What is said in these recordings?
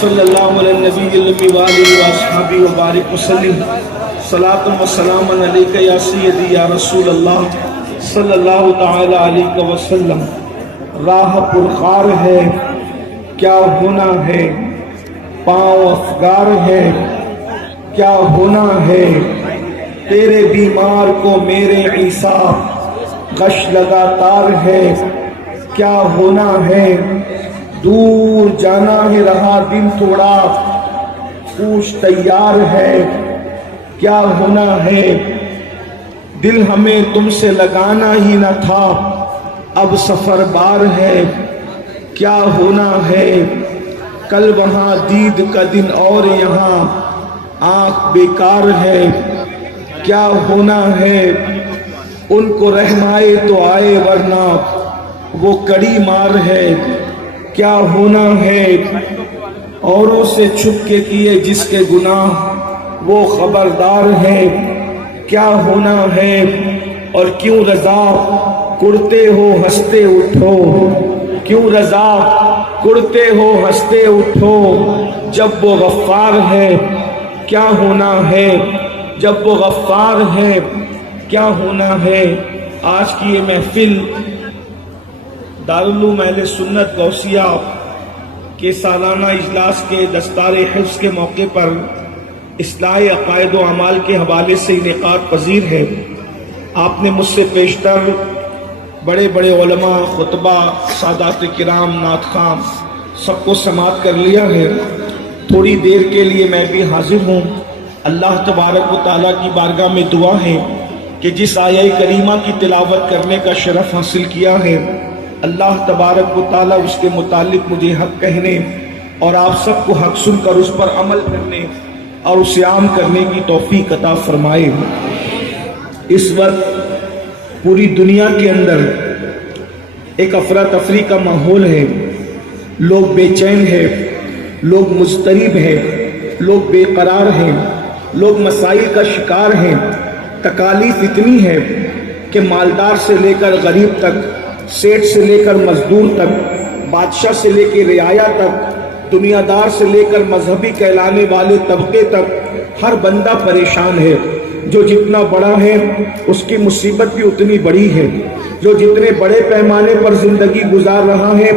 صلی اللہ علیہ نبی المی وآلہ وآصحابہ وبارک وسلم صلاۃ و سلام علیک یا سیدی یا رسول اللہ صلی اللہ تعالی علیہ وسلم۔ راہ پرخار ہے کیا ہونا ہے، پاؤں افگار ہے کیا ہونا ہے، تیرے بیمار کو میرے عیسیٰ غش لگاتار ہے کیا ہونا ہے، دور جانا ہے رہا دن تھوڑا پوچھ تیار ہے کیا ہونا ہے، دل ہمیں تم سے لگانا ہی نہ تھا اب سفر بار ہے کیا ہونا ہے، کل وہاں دید کا دن اور یہاں آنکھ بیکار ہے کیا ہونا ہے، ان کو رہنائے تو آئے ورنہ وہ کڑی مار ہے کیا ہونا ہے، اوروں سے چھپ کے کیے جس کے گناہ وہ خبردار ہے کیا ہونا ہے، اور کیوں رضا کڑتے ہو ہنستے اٹھو، کیوں رضا کڑتے ہو ہنستے اٹھو، جب وہ غفار ہے کیا ہونا ہے، جب وہ غفار ہے کیا ہونا ہے۔ آج کی یہ محفل دارالعلوم اہل سنت غوثیہ کے سالانہ اجلاس کے دستار حفظ کے موقع پر اصلاح عقائد و اعمال کے حوالے سے انعقاد پذیر ہے۔ آپ نے مجھ سے پیشتر بڑے بڑے علماء، خطبہ، سادات کرام، نعت خواں سب کو سماعت کر لیا ہے۔ تھوڑی دیر کے لیے میں بھی حاضر ہوں۔ اللہ تبارک و تعالیٰ کی بارگاہ میں دعا ہے کہ جس آیہ کریمہ کی تلاوت کرنے کا شرف حاصل کیا ہے، اللہ تبارک و تعالیٰ اس کے متعلق مجھے حق کہنے اور آپ سب کو حق سن کر اس پر عمل کرنے اور اسے عام کرنے کی توفیق عطا فرمائے۔ اس وقت پوری دنیا کے اندر ایک افراتفری کا ماحول ہے، لوگ بے چین ہیں، لوگ مضطرب ہیں، لوگ بے قرار ہیں، لوگ مسائل کا شکار ہیں۔ تکالیف اتنی ہے کہ مالدار سے لے کر غریب تک، سیٹ سے لے کر مزدور تک، بادشاہ سے لے کے رعایا تک، دنیا دار سے لے کر مذہبی کہلانے والے طبقے تک ہر بندہ پریشان ہے۔ جو جتنا بڑا ہے اس کی مصیبت بھی اتنی بڑی ہے، جو جتنے بڑے پیمانے پر زندگی گزار رہا ہے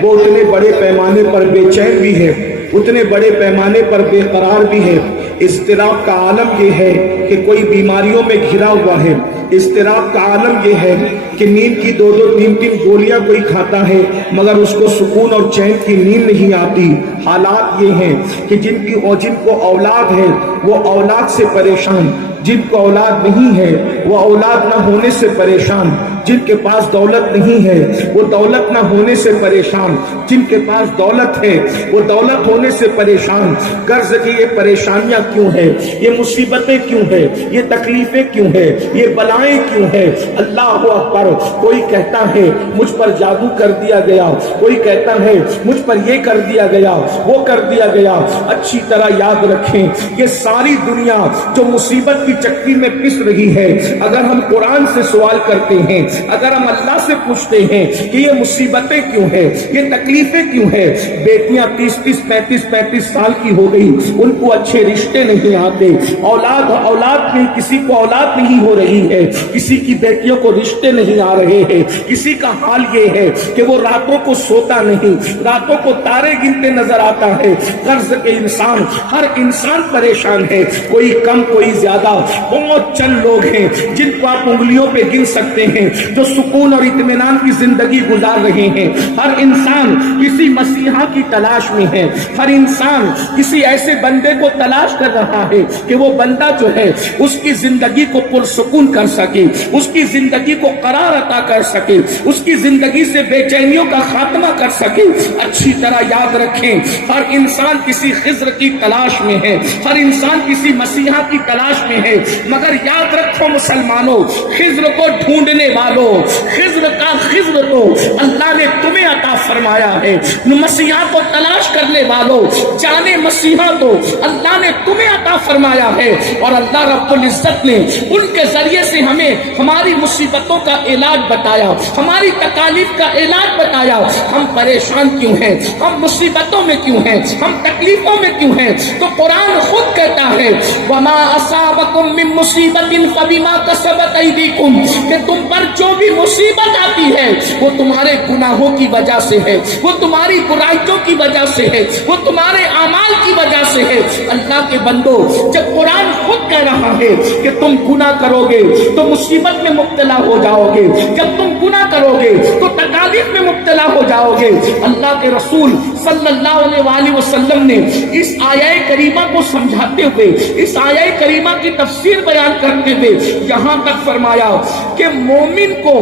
وہ اتنے بڑے پیمانے پر بے چین بھی ہے، اتنے بڑے پیمانے پر بے قرار بھی ہے۔ اضطراب کا عالم یہ ہے کہ کوئی بیماریوں میں گھرا ہوا ہے، اضطراب کا عالم یہ ہے کہ نیند کی 2-2 3-3 گولیاں کوئی کھاتا ہے مگر اس کو سکون اور چین کی نیند نہیں آتی۔ حالات یہ ہیں کہ جن کو اولاد ہے وہ اولاد سے پریشان، جن کو اولاد نہیں ہے وہ اولاد نہ ہونے سے پریشان، جن کے پاس دولت نہیں ہے وہ دولت نہ ہونے سے پریشان، جن کے پاس دولت ہے وہ دولت ہونے سے پریشان۔ قرض کی یہ پریشانیاں کیوں ہے، یہ مصیبتیں کیوں ہے، یہ تکلیفیں کیوں ہے، یہ بلائیں کیوں ہے؟ اللہ اکبر۔ کوئی کہتا ہے مجھ پر جادو کر دیا گیا، کوئی کہتا ہے مجھ پر یہ کر دیا گیا، وہ کر دیا گیا۔ اچھی طرح یاد رکھیں یہ ساری دنیا جو مصیبت کی چکی میں پس رہی ہے، اگر ہم قرآن سے سوال کرتے ہیں، اگر ہم اللہ سے پوچھتے ہیں کہ یہ مصیبتیں کیوں ہیں، یہ تکلیفیں کیوں ہیں؟ بیٹیاں 30-30 35-35 سال کی ہو گئی، ان کو اچھے رشتے نہیں آتے، اولاد نہیں، کسی کو اولاد نہیں ہو رہی ہے، کسی کی بیٹیوں کو رشتے نہیں آ رہے ہیں، کسی کا حال یہ ہے کہ وہ راتوں کو سوتا نہیں، راتوں کو تارے گنتے نظر آتا ہے۔ قرض کے انسان، ہر انسان پریشان ہے، کوئی کم کوئی زیادہ، بہت چند لوگ ہیں جن کو آپ انگلیوں پہ گن سکتے ہیں جو سکون اور اطمینان کی زندگی گزار رہے ہیں۔ ہر انسان کسی مسیحا کی تلاش میں ہے، ہر انسان کسی ایسے بندے کو تلاش کر رہا ہے کہ وہ بندہ جو ہے اس کی زندگی کو پرسکون کر سکے، اس کی زندگی کو قرار عطا کر سکے، اس کی زندگی سے بے چینیوں کا خاتمہ کر سکے۔ اچھی طرح یاد رکھیں ہر انسان کسی خضر کی تلاش میں ہے، ہر انسان کسی مسیحا کی تلاش میں ہے، مگر یاد رکھو مسلمانوں، خضر کو ڈھونڈنے والوں، خضر کو اللہ نے تمہیں عطا فرمایا ہے، مسیحا کو تلاش کرنے والوں، جانے مسیحا کو اللہ نے تمہیں عطا فرمایا ہے، اور اللہ رب العزت نے ان کے ذریعے سے ہمیں ہماری مصیبتوں کا علاج بتایا، ہماری تکالیف کا علاج بتایا۔ ہم پریشان کیوں ہیں، ہم مصیبتوں میں کیوں ہیں، ہم تکلیفوں میں کیوں ہیں؟ تو قرآن خود کہتا ہے وما اصابکم من مصیبت فبما کسبت ایدیکم، کہ تم پر جو بھی مصیبت آتی ہے وہ تمہارے گناہوں کی وجہ سے ہے، وہ تمہاری برائیوں کی وجہ سے ہے، وہ تمہارے اعمال کی وجہ سے ہے۔ اللہ کے بندو، جب قرآن خود کہہ رہا ہے کہ تم گناہ کرو گے تو مصیبت میں مبتلا ہو جاؤ گے، جب تم گناہ کرو گے تو تکالیف میں مبتلا ہو جاؤ گے، اللہ کے رسول صلی اللہ علیہ وآلہ وسلم نے اس آیہ کریمہ کو سمجھاتے ہوئے، اس آیہ کریمہ کی تفسیر بیان کرتے ہوئے یہاں تک فرمایا کہ مومن کو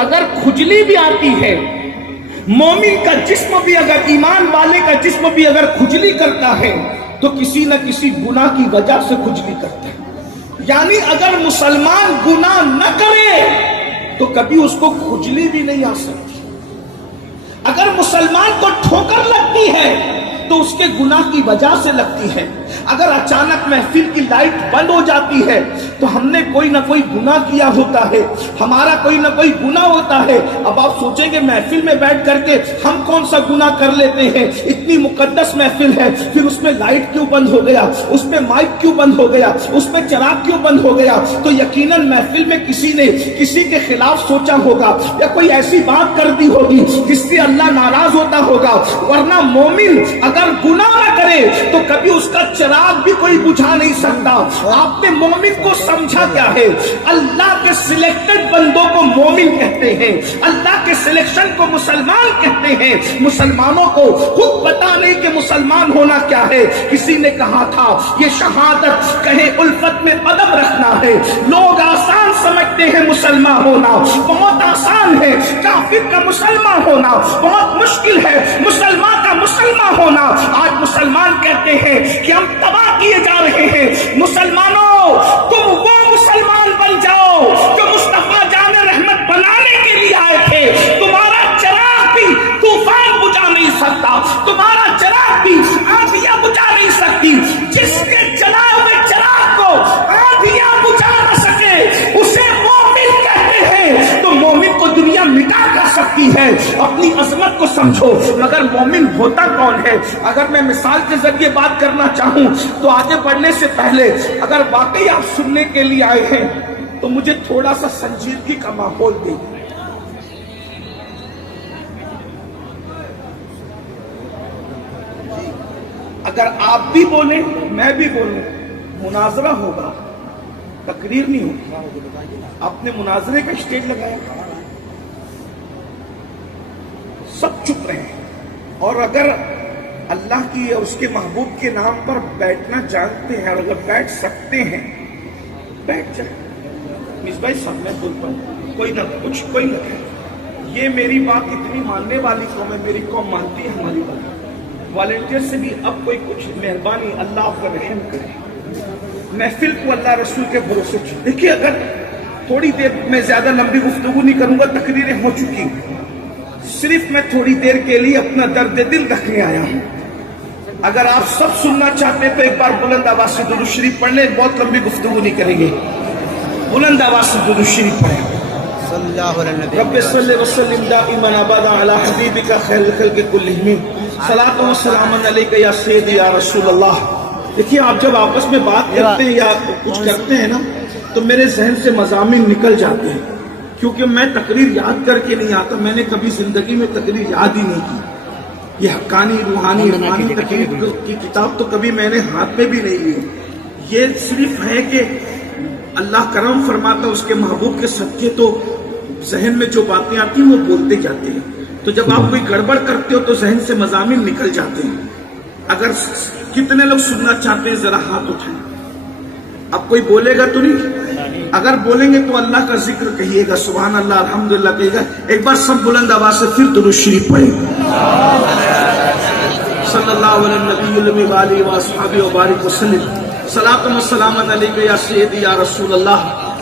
اگر کھجلی بھی آتی ہے، مومن کا جسم بھی اگر، ایمان والے کا جسم بھی اگر کھجلی کرتا ہے تو کسی نہ کسی گناہ کی وجہ سے کھجلی کرتا ہے۔ یعنی اگر مسلمان گناہ نہ کرے تو کبھی اس کو کھجلی بھی نہیں آ سکتی۔ اگر مسلمان کو ٹھوکر لگتی ہے تو اس کے گناہ کی وجہ سے لگتی ہے۔ اگر اچانک محفل کی لائٹ بند ہو جاتی ہے تو ہم نے کوئی نہ کوئی گناہ کیا ہوتا ہے، ہمارا کوئی نہ کوئی گناہ ہوتا ہے۔ اب آپ سوچیں گے محفل میں بیٹھ کر کے ہم کون سا گناہ کر لیتے ہیں، اتنی مقدس محفل ہے، پھر اس میں لائٹ کیوں بند ہو گیا، اس میں مائک کیوں بند ہو گیا، اس میں چراغ کیوں بند ہو گیا؟ تو یقیناً محفل میں کسی نے کسی کے خلاف سوچا ہوگا یا کوئی ایسی بات کر دی ہوگی جس سے اللہ ناراض ہوتا ہوگا، ورنہ مومن اگر گناہ نہ کرے تو کبھی اس کا چراغ بھی کوئی بجھا نہیں سکتا۔ آپ نے مومن کو سمجھا کیا ہے؟ اللہ کے سلیکٹڈ بندوں کو مومن کہتے ہیں، اللہ کے سلیکشن کو مسلمان کہتے ہیں۔ مسلمانوں کو خود پتا نہیں کہ مسلمان ہونا کیا ہے۔ کسی نے کہا تھا یہ شہادت کہیں الفت میں قدم رکھنا ہے۔ لوگ آسان سمجھتے ہیں مسلمان ہونا، بہت آسان ہے۔ کافر کا مسلمان ہونا بہت مشکل ہے، مسلمان کا مسلمان ہونا۔ آج مسلمان کہتے ہیں کہ ہم تباہ کیے جا رہے ہیں۔ مسلمانوں، تم وہ مسلمان بن جاؤ جو مصطفیٰ جان رحمت بنانے کے لیے آئے تھے۔ تمہارا چراغ بھی طوفان بجھا نہیں سکتا، تمہارا چراغ بھی آندھیاں بجھا نہیں سکتی۔ جس کے جلائے ہوئے چراغ کو آندھیاں بجھا نہ سکے اسے مومن کہتے ہیں۔ تو مومن کو دنیا مٹا کر سکتی ہے، اپنی عظمت کو سمجھو۔ مگر مومن ہوتا کون ہے؟ اگر میں مثال کے ذریعے بات کرنا چاہوں تو آگے بڑھنے سے پہلے اگر واقعی آپ سننے کے لیے آئے ہیں تو مجھے تھوڑا سا سنجیدگی کا ماحول دیں۔ اگر آپ بھی بولیں میں بھی بولوں، مناظرہ ہوگا، تقریر نہیں ہوگی۔ آپ نے مناظرے کا اسٹیج لگایا، سب چپ رہے ہیں، اور اگر اللہ کی اور اس کے محبوب کے نام پر بیٹھنا جانتے ہیں اور اگر بیٹھ سکتے ہیں بیٹھ جائیں۔ مصباح صاحب میں بول پاؤں، کوئی نہ کچھ، کوئی نہ کہے۔ یہ میری بات اتنی ماننے والی قوم ہے، میری قوم مانتی ہے ہماری بات۔ والنٹیئر سے بھی اب کوئی کچھ مہربانی، اللہ آپ کا رحم کرے۔ محفل کو اللہ رسول کے بھروسے چھوڑ۔ دیکھیے اگر تھوڑی دیر میں زیادہ لمبی گفتگو نہیں کروں گا، تقریریں ہو چکی، صرف میں تھوڑی دیر کے لیے اپنا درد دل رکھنے آیا ہوں۔ اگر آپ سب سننا چاہتے تو ایک بار بلند آواز سے درود شریف پڑھ لیں، بہت لمبی گفتگو نہیں کریں گے۔ بلند آواز سے درود شریف پڑھیں۔ رب صلی وسلم دائما ابدا علی حبیبک خیر الخلق کلہم، صلاۃ و سلام علیک یا سیدی یا رسول اللہ۔ دیکھیے آپ جب آپس میں بات کرتے ہیں یا کچھ کرتے ہیں نا تو میرے ذہن سے مضامین نکل جاتے ہیں، کیونکہ میں تقریر یاد کر کے نہیں آتا، میں نے کبھی زندگی میں تقریر یاد ہی نہیں کی۔ یہ حقانی روحانی روحانی تقریر کی کتاب تو کبھی میں نے ہاتھ میں بھی نہیں لی۔ یہ صرف ہے کہ اللہ کرم فرماتا اس کے محبوب کے صدقے تو ذہن میں جو باتیں آتی ہیں وہ بولتے جاتے ہیں۔ تو جب آپ کوئی گڑبڑ کرتے ہو تو ذہن سے مضامین نکل جاتے ہیں۔ اگر کتنے لوگ سننا چاہتے ہیں ذرا ہاتھ اٹھائیں۔ اب کوئی بولے گا تو نہیں؟ اگر بولیں گے تو اللہ کا ذکر کہیے گا، سبحان اللہ الحمدللہ کہیے گا۔ ایک بار سب بلند آواز سے پھر درود شریف پڑھیں۔ صلی اللہ علیہ نبی المی وآلہ واصحابہ وبارک وسلم، صلاۃ و سلام علیک یا سیدی یا رسول اللہ۔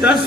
10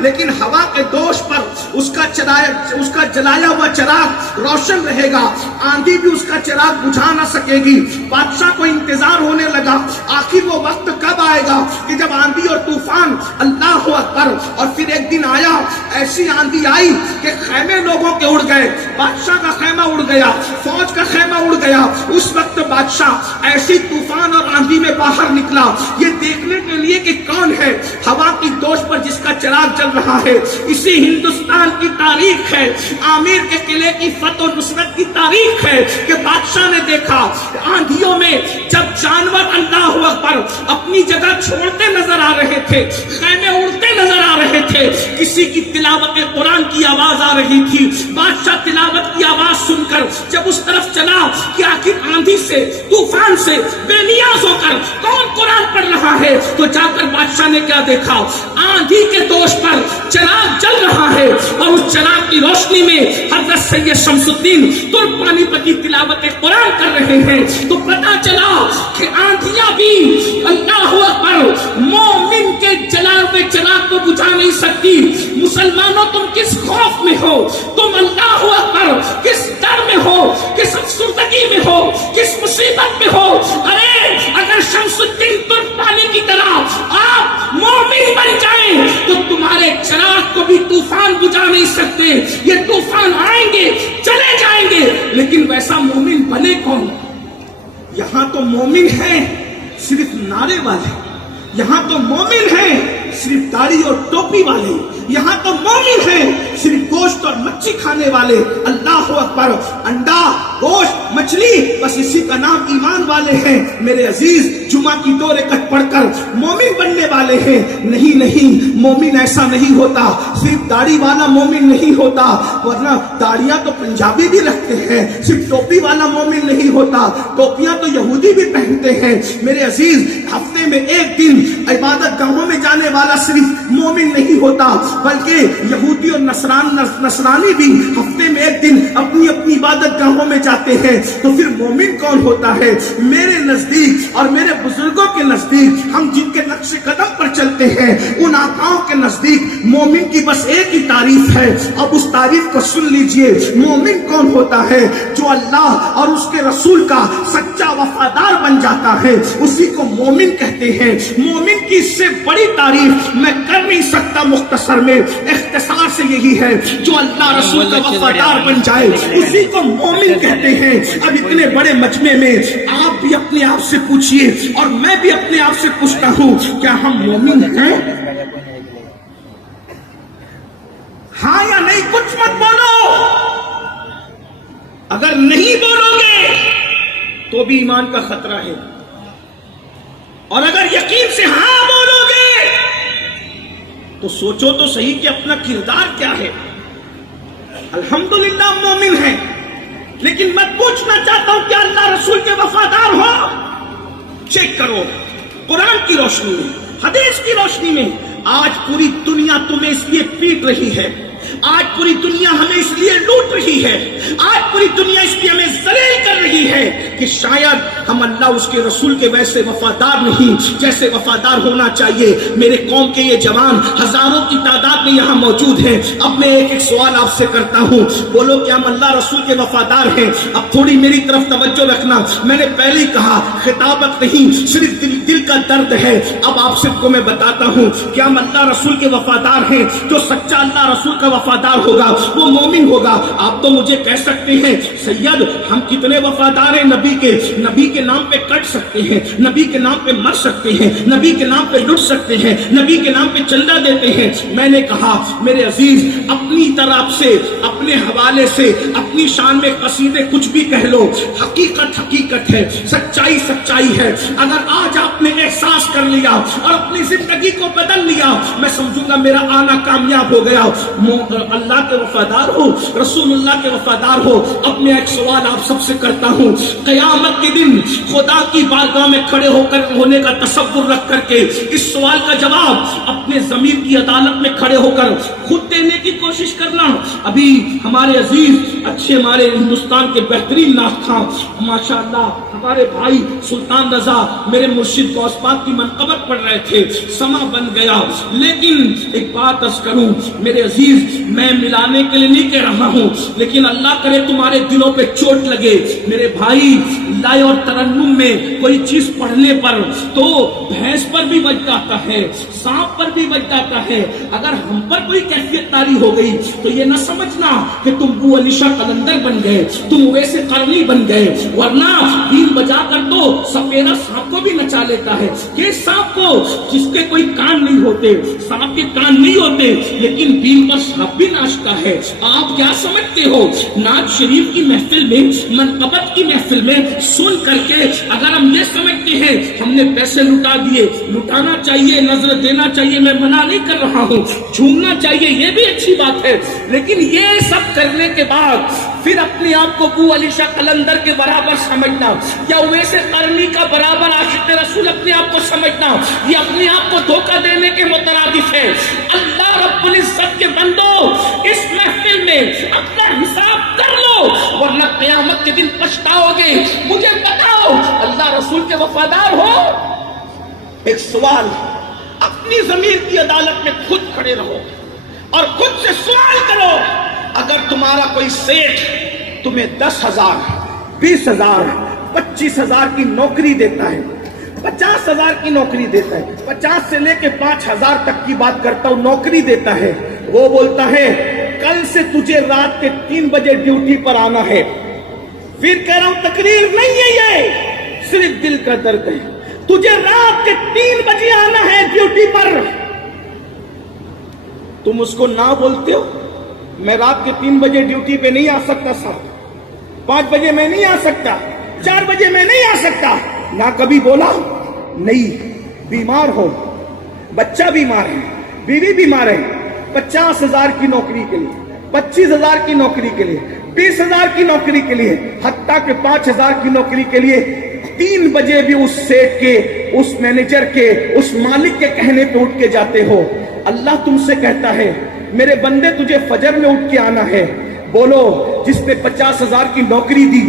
لیکن ہوا کے دوش پر اس کا جلایا ہوا چراغ روشن رہے گا، آندھی بھی اس کا چراغ بجھا نہ سکے گی۔ بادشاہ کو انتظار ہونے لگا آخر وہ وقت کب آئے گا کہ جب آندھی اور طوفان، اللہ اکبر، اور پھر ایک دن آیا، ایسی آندھی آئی کہ خیمے لوگوں کے اڑ گئے، بادشاہ کا خیمہ اڑ گیا، فوج کا خیمہ اڑ گیا۔ اس وقت بادشاہ ایسی طوفان اور آندھی میں باہر نکلا یہ دیکھنے کے لیے کہ کون ہے ہوا کی دوش پر جس کا چراغ جل رہا ہے۔ اسی ہندوستان کی تاریخ ہے، عامر کے قلعے کی فتح و نصرت کی تاریخ ہے کہ بادشاہ نے دیکھا آندھیوں میں جب جانور اللہ اکبر اپنی جگہ چھوڑتے نظر آ رہے تھے، خیمے اڑتے نظر آ رہے تھے، کسی کی تلاوت قرآن کی آواز آ رہی تھی۔ بادشاہ تلاوت کی آواز سن کر جب اس طرف چلا کہ آخر آندھی سے، طوفان سے بے نیاز ہو کر کون قرآن پڑھ رہا ہے، تو جا کر بادشاہ نے کیا دیکھا، آندھی کے دوش پر چراغ جل رہا ہے اور اس چراغ کی روشنی میں حضرت سید شمس الدین ترکمانی پتی تلاوت قرآن کر رہے ہیں۔ تو پتا چلا کہ آندھیاں بھی اللہ اکبر مومن کے جلال میں چراغ کو بجھا نہیں سکتی۔ مسلمانوں تم کس خوف میں ہو، تم اللہ اکبر کس ڈر میں ہو، کس افسردگی میں ہو، کس مصیبت میں ہو، ارے اگر شمس الدین ترکمانی کی طرح آپ مومن بن جائیں تو تمہارے چراغ کو بھی طوفان بجھا نہیں سکتے۔ یہ طوفان آئیں گے چلے جائیں گے لیکن ویسا مومن بنے کون؟ یہاں تو مومن ہیں صرف نعرے والے، یہاں تو مومن ہیں صرف داڑھی اور ٹوپی والے، یہاں تو مومن ہیں صرف گوشت اور مچھی کھانے والے۔ اللہ اکبر، انڈا، گوشت، مچھلی، بس اسی کا نام ایمان والے ہیں۔ میرے عزیز، جمعہ کی 2 رکعت پڑھ کر مومن بننے والے ہیں؟ نہیں، مومن ایسا نہیں ہوتا، صرف داڑھی والا مومن نہیں ہوتا، ورنہ داڑیاں تو پنجابی بھی رکھتے ہیں۔ صرف ٹوپی والا مومن نہیں ہوتا، ٹوپیاں تو یہودی بھی پہنتے ہیں۔ میرے عزیز، ہفتے میں ایک دن عبادت گاہوں میں جانے والا صرف مومن نہیں ہوتا، بلکہ یہودی اور نصرانی بھی ہفتے میں ایک دن اپنی عبادت گاہوں میں جاتے ہیں۔ تو پھر مومن کون ہوتا ہے؟ میرے نزدیک اور میرے بزرگوں کے نزدیک، ہم جن کے نقش قدم پر چلتے ہیں، ان آقاؤں کے نزدیک مومن کی بس ایک ہی تعریف ہے۔ اب اس تعریف کو سن لیجئے۔ مومن کون ہوتا ہے؟ جو اللہ اور اس کے رسول کا سچا وفادار بن جاتا ہے، اسی کو مومن کہتے ہیں۔ مومن کی اس سے بڑی تعریف میں کر نہیں سکتا، مختصر میں اختصار سے یہی ہے، جو اللہ رسول کا وفادار بن جائے اسی کو مومن کہتے ہیں۔ اب اتنے بڑے مجمع میں آپ بھی اپنے آپ سے پوچھئے اور میں بھی اپنے آپ سے پوچھتا ہوں، کیا ہم مومن ہیں؟ ہاں یا نہیں؟ کچھ مت بولو۔ اگر نہیں بولو گے تو بھی ایمان کا خطرہ ہے، اور اگر یقین سے ہاں بولو گے تو سوچو تو صحیح کہ اپنا کردار کیا ہے۔ الحمدللہ مومن ہیں، لیکن میں پوچھنا چاہتا ہوں کیا اللہ رسول کے وفادار ہو؟ چیک کرو قرآن کی روشنی میں، حدیث کی روشنی میں۔ آج پوری دنیا تمہیں اس لیے پیٹ رہی ہے، آج پوری دنیا ہمیں اس لیے لوٹ رہی ہے، آج پوری دنیا اس لیے ہمیں ذلیل کر رہی ہے کہ شاید ہم اللہ اس کے رسول کے ویسے وفادار نہیں جیسے وفادار ہونا چاہیے۔ میرے قوم کے یہ جوان ہزاروں کی تعداد میں یہاں موجود ہیں۔ اب میں ایک سوال آپ سے کرتا ہوں، بولو کہ ہم اللہ رسول کے وفادار ہیں؟ اب تھوڑی میری طرف توجہ رکھنا، میں نے پہلے ہی کہا خطابت نہیں، صرف دل کا درد ہے۔ اب آپ سب کو میں بتاتا ہوں کہ ہم اللہ رسول کے وفادار ہیں۔ جو سچا اللہ رسول کا وفادار ہوگا وہ مومن ہوگا۔ آپ تو مجھے کہہ سکتے ہیں سید ہم کتنے وفادار ہیں نبی کے نام پہ کٹ سکتے ہیں، نبی کے نام پہ مر سکتے ہیں، نبی کے نام پہ لٹ سکتے ہیں، نبی کے نام پہ چندہ دیتے ہیں۔ میں نے کہا میرے عزیز، اپنی طرف سے، اپنے حوالے سے، اپنی شان میں قصیدے کچھ بھی کہہ لو، حقیقت حقیقت ہے، سچائی سچائی ہے۔ اگر آج آپ نے احساس کر لیا اور اپنی زندگی کو بدل لیا، میں سمجھوں گا میرا آنا کامیاب ہو گیا۔ اللہ کے وفادار ہو، رسول اللہ کے وفادار ہو۔ اب میں ایک سوال آپ سب سے کرتا ہوں، قیامت کے دن خدا کی بارگاہ میں کھڑے ہونے کا تصور رکھ کر کے اس سوال کا جواب اپنے ضمیر کی عدالت میں کھڑے ہو ہو کر خود دینے کی کوشش کرنا. ابھی ہمارے عزیز اچھے ہمارے ہندوستان کے بہترین نعت خواں ماشاءاللہ ہمارے بھائی سلطان رضا میرے مرشد غوث پاک کی منقبت پڑھ رہے تھے. سما بن گیا. لیکن ایک بات عرض کروں میرے عزیز، میں ملانے کے لیے نہیں کہہ رہا ہوں، لیکن اللہ کرے تمہارے دلوں پہ چوٹ لگے. میرے بھائی لائے اور ترنم میں کوئی چیز پڑھنے پر تو بھینس پر بھی بج جاتا ہے، سانپ پر بھی بج جاتا ہے. اگر ہم پر کوئی کیفیت طاری ہو گئی تو یہ نہ سمجھنا کہ تم ابو علی شاہ قلندر بن گئے، تم ویسے قرنی بن گئے، ورنہ بیل بجا کر تو سپیرا سانپ کو بھی نچا لیتا ہے. یہ سانپ کو جس کے کوئی کان نہیں ہوتے، سانپ کے کان نہیں ہوتے، لیکن بیل پر سانپ بھی ناچتا ہے. آپ کیا سمجھتے ہو؟ نعت شریف کی محفل میں، منقبت کی محفل میں سن کر کے اگر ہم یہ سمجھتے ہیں ہم نے پیسے لٹا دیے، لٹانا چاہیے، نظر دینا چاہیے، میں منع نہیں کر رہا ہوں، جھومنا چاہیے، یہ بھی اچھی بات ہے، لیکن یہ سب کرنے کے بعد پھر اپنے آپ کو ابو علی شاہ قلندر کے برابر سمجھنا یا ویسے قرنی کا برابر عاشق رسول اپنے آپ کو سمجھنا، یہ اپنے آپ کو دھوکہ دینے کے مترادف ہے. اللہ رب العزت کے بندو اس محفل میں اپنا حساب کر لو، ورنہ قیامت کے دن پچھتاؤ گے. مجھے بتاؤ اللہ رسول کے وفادار ہو؟ ایک سوال، اپنی ضمیر کی عدالت میں خود کھڑے رہو اور خود سے سوال کرو. اگر تمہارا کوئی سیٹھ تمہیں 10,000 20,000 25,000 کی نوکری دیتا ہے، 50,000 کی نوکری دیتا ہے، 50 سے لے کے 5,000 تک کی بات کرتا ہوں، نوکری دیتا ہے، وہ بولتا ہے کل سے تجھے رات کے 3 بجے ڈیوٹی پر آنا ہے. پھر کہہ رہا ہوں تقریر نہیں ہے، یہ صرف دل کا درد ہے. تجھے رات کے 3 بجے آنا ہے ڈیوٹی پر، تم اس کو نہ بولتے ہو. میں رات کے 3 بجے ڈیوٹی پہ نہیں آ سکتا صاحب، 5 بجے میں نہیں آ سکتا، 4 بجے میں نہیں آ سکتا. نہ کبھی بولا نہیں. بیمار ہو، بچہ بیمار ہے، بیوی بیمار ہے، 50,000 کی نوکری کے لیے، 25,000 کی نوکری کے لیے، 20,000 کی نوکری کے لیے، حتیٰ کہ 5,000 کی نوکری کے لیے 3 بجے بھی اس سیٹ کے، اس مینیجر کے، اس مالک کے کہنے پہ اٹھ کے جاتے ہو. اللہ تم سے کہتا ہے میرے بندے تجھے فجر میں اٹھ کے آنا ہے. بولو جس نے 50,000 کی نوکری دی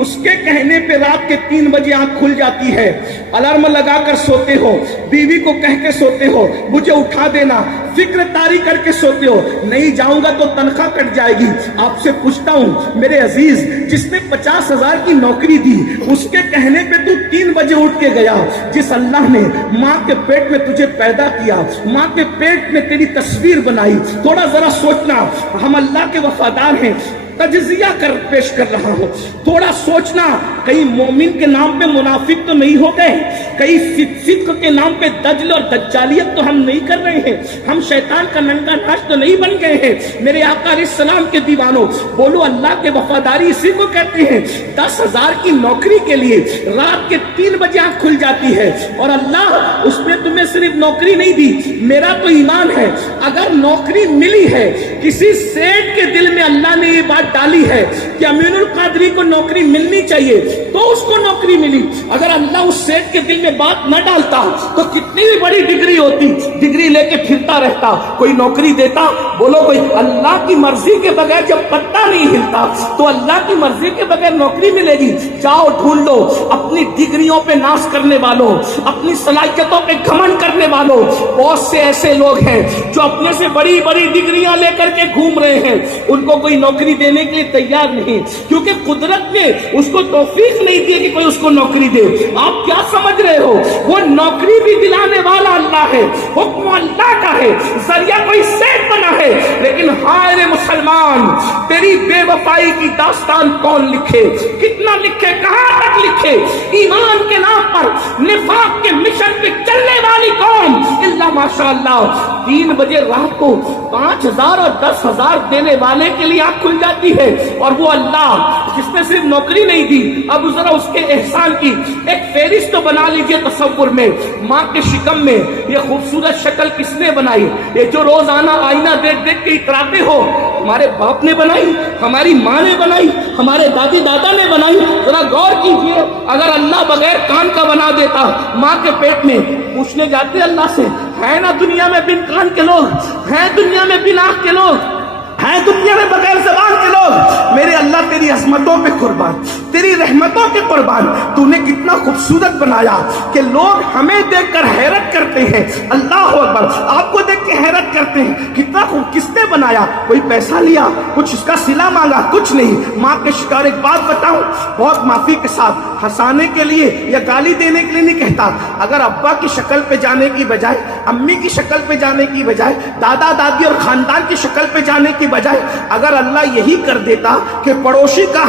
اس کے کہنے پہ رات کے 3 بجے آنکھ کھل جاتی ہے، الارم لگا کر سوتے ہو، بیوی کو کہہ کے سوتے ہو مجھے اٹھا دینا، فکر طاری کر کے سوتے ہو نہیں جاؤں گا تو تنخواہ کٹ جائے گی. آپ سے پوچھتا ہوں میرے عزیز، جس نے 50,000 کی نوکری دی اس کے کہنے پہ تو 3 بجے اٹھ کے گیا. جس اللہ نے ماں کے پیٹ میں تجھے پیدا کیا، ماں کے پیٹ میں تیری تصویر بنائی، تھوڑا ذرا سوچنا. ہم اللہ کے وفادار ہیں، تجزیہ کر پیش کر رہا ہوں، تھوڑا سوچنا کہیں مومن کے نام پہ منافق تو نہیں ہو گئے، کہیں صدق کے نام پہ دجل اور دجالیت تو ہم نہیں کر رہے ہیں، ہم شیطان کا ننگا ناچ تو نہیں بن گئے ہیں. میرے آقا علیہ السلام کے دیوانوں، بولو اللہ کے وفاداری اسی کو کہتے ہیں. 10,000 کی نوکری کے لیے رات کے 3 بجے آنکھ کھل جاتی ہے، اور اللہ اس نے تمہیں صرف نوکری نہیں دی. میرا تو ایمان ہے اگر نوکری ملی ہے، کسی سیٹ کے دل میں اللہ نے یہ بات ڈالی ہے کہ امین القادری کو نوکری ملنی چاہیے تو اس کو نوکری ملی. اگر اللہ اس سیٹ کے دل میں بات نہ ڈالتا تو کتنی بھی بڑی ڈگری ہوتی، ڈگری لے کے پھرتا رہتا، کوئی نوکری دیتا. بولو بھائی اللہ کی مرضی کے بغیر جب پتہ نہیں ہلتا تو اللہ کی مرضی کے بغیر نوکری ملے گی؟ جاؤ ڈھونڈ لو. اپنی ڈگریوں پہ ناز کرنے والوں، اپنی صلاحیتوں پہ گھمنڈ کرنے والوں، بہت سے ایسے لوگ ہیں جو اپنے سے بڑی بڑی ڈگریاں لے کر کے گھوم رہے ہیں، ان کو کوئی نوکری دینے کے لیے تیار نہیں، کیونکہ قدرت نے اس کو توفیق نہیں دی کہ کوئی اس کو نوکری دے. آپ کیا سمجھ رہے ہو؟ وہ نوکری بھی دلانے والا اللہ ہے، حکم اللہ کا ہے، ذریعہ کوئی سیٹ بنا ہے. لیکن ہائے مسلمان، تیری بے وفائی کی داستان کون لکھے، کتنا لکھے، کہاں تک لکھے؟ ایمان کے نام پر نفاق کے مشن پہ چلنے والی قوم اللہ ماشاءاللہ 3 بجے رات کو 5,000 اور 10,000 دینے والے کے لیے آنکھ کھل جاتی ہے. اور وہ اللہ جس نے صرف نوکری نہیں دی، اب ذرا اس کے احسان کی ایک فہرست تو بنا لیجئے تصور میں. ماں کے شکم میں یہ خوبصورت شکل کس نے بنائی؟ یہ جو روزانہ آئینہ دیکھ دیکھ کے اتراتے ہو، ہمارے باپ نے بنائی، ہماری ماں نے بنائی، ہمارے دادی دادا نے بنائی. ذرا غور کیجئے، اگر اللہ بغیر کان کا بنا دیتا، ماں کے پیٹ میں پوچھنے جاتے اللہ سے ہے نا دنیا میں بن کان کے لوگ، ہیں دنیا میں بن آنکھ کے لوگ، ہیں دنیا میں بغیر زبان کے لوگ، میرے اللہ تیری عظمتوں پہ قربان، تیری رحمتوں کے قربان، تو نے کتنا خوبصورت بنایا کہ لوگ ہمیں دیکھ کر حیرت کرتے ہیں، اللہ اکبر، آپ کو دیکھ کے حیرت کرتے ہیں، کتنا خوب، کس نے بنایا؟ کوئی پیسہ لیا، کچھ اس کا صلہ مانگا؟ کچھ نہیں، ماں کے شکار۔ ایک بات بتاؤں بہت معافی کے ساتھ، ہنسانے کے لیے یا گالی دینے کے لیے نہیں کہتا، اگر ابا کی شکل پہ جانے کی بجائے، امی کی شکل پہ جانے کی بجائے، دادا دادی اور خاندان کی شکل پہ جانے کی بجائے اگر اللہ یہی کر دیتا کہ پڑوسی کا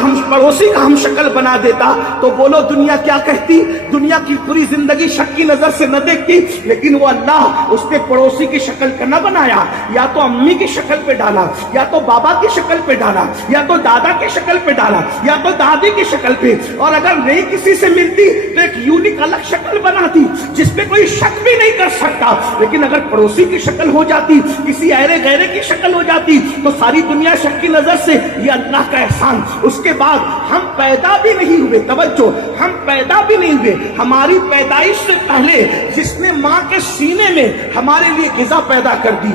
ہم شکل بنا دیتا تو بولو دنیا کیا کہتی؟ دنیا کی پوری زندگی شک کی نظر سے نہ دیکھتی، لیکن وہ اللہ اس کے پڑوسی کی شکل کا نہ بنایا، یا تو امی کی شکل پہ ڈالا، یا تو بابا کی شکل پہ ڈالا، یا تو دادا کی شکل پہ ڈالا، یا تو دادی کی شکل پہ، اور اگر نہیں کسی سے ملتی تو ایک یونیک الگ شکل بناتی جس پہ کوئی شک بھی نہیں کر سکتا۔ لیکن اگر پڑوسی کی شکل ہو جاتی، کسی ایرے غیرے کی شکل ہو جاتی تو ساری دنیا شک کی نظر سے، یہ اللہ کا احسان۔ اس کے بعد ہم پیدا بھی نہیں ہوئے، توجہ، ہم پیدا بھی نہیں ہوئے، ہماری پیدائش سے پہلے جس نے ماں کے سینے میں ہمارے لیے غذا پیدا کر دی،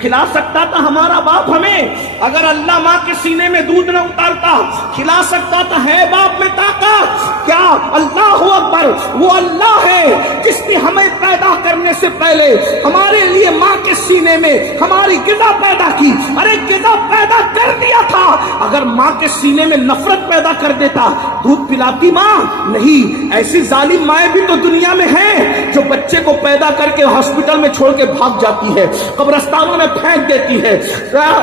کھلا سکتا تھا ہمارا باپ ہمیں، اگر اللہ ماں کے سینے میں دودھ نہ اتارتا کھلا سکتا تھا، ہے باپ میں طاقت کیا؟ اللہ اکبر، وہ اللہ ہے جس نے ہمیں پیدا کرنے سے پہلے ہمارے لیے ماں کے سینے میں ہماری غذا پیدا کی۔ ارے غذا پیدا کر دیا تھا، اگر ماں کے سینے میں نفرت پیدا کر دیتا دودھ پلاتی ماں؟ نہیں۔ ایسی ظالم مائیں بھی تو دنیا میں ہیں جو بچے کو پیدا کر کے ہاسپٹل میں چھوڑ کے بھاگ جاتی ہے، قبرستانوں میں پھینک دیتی ہے،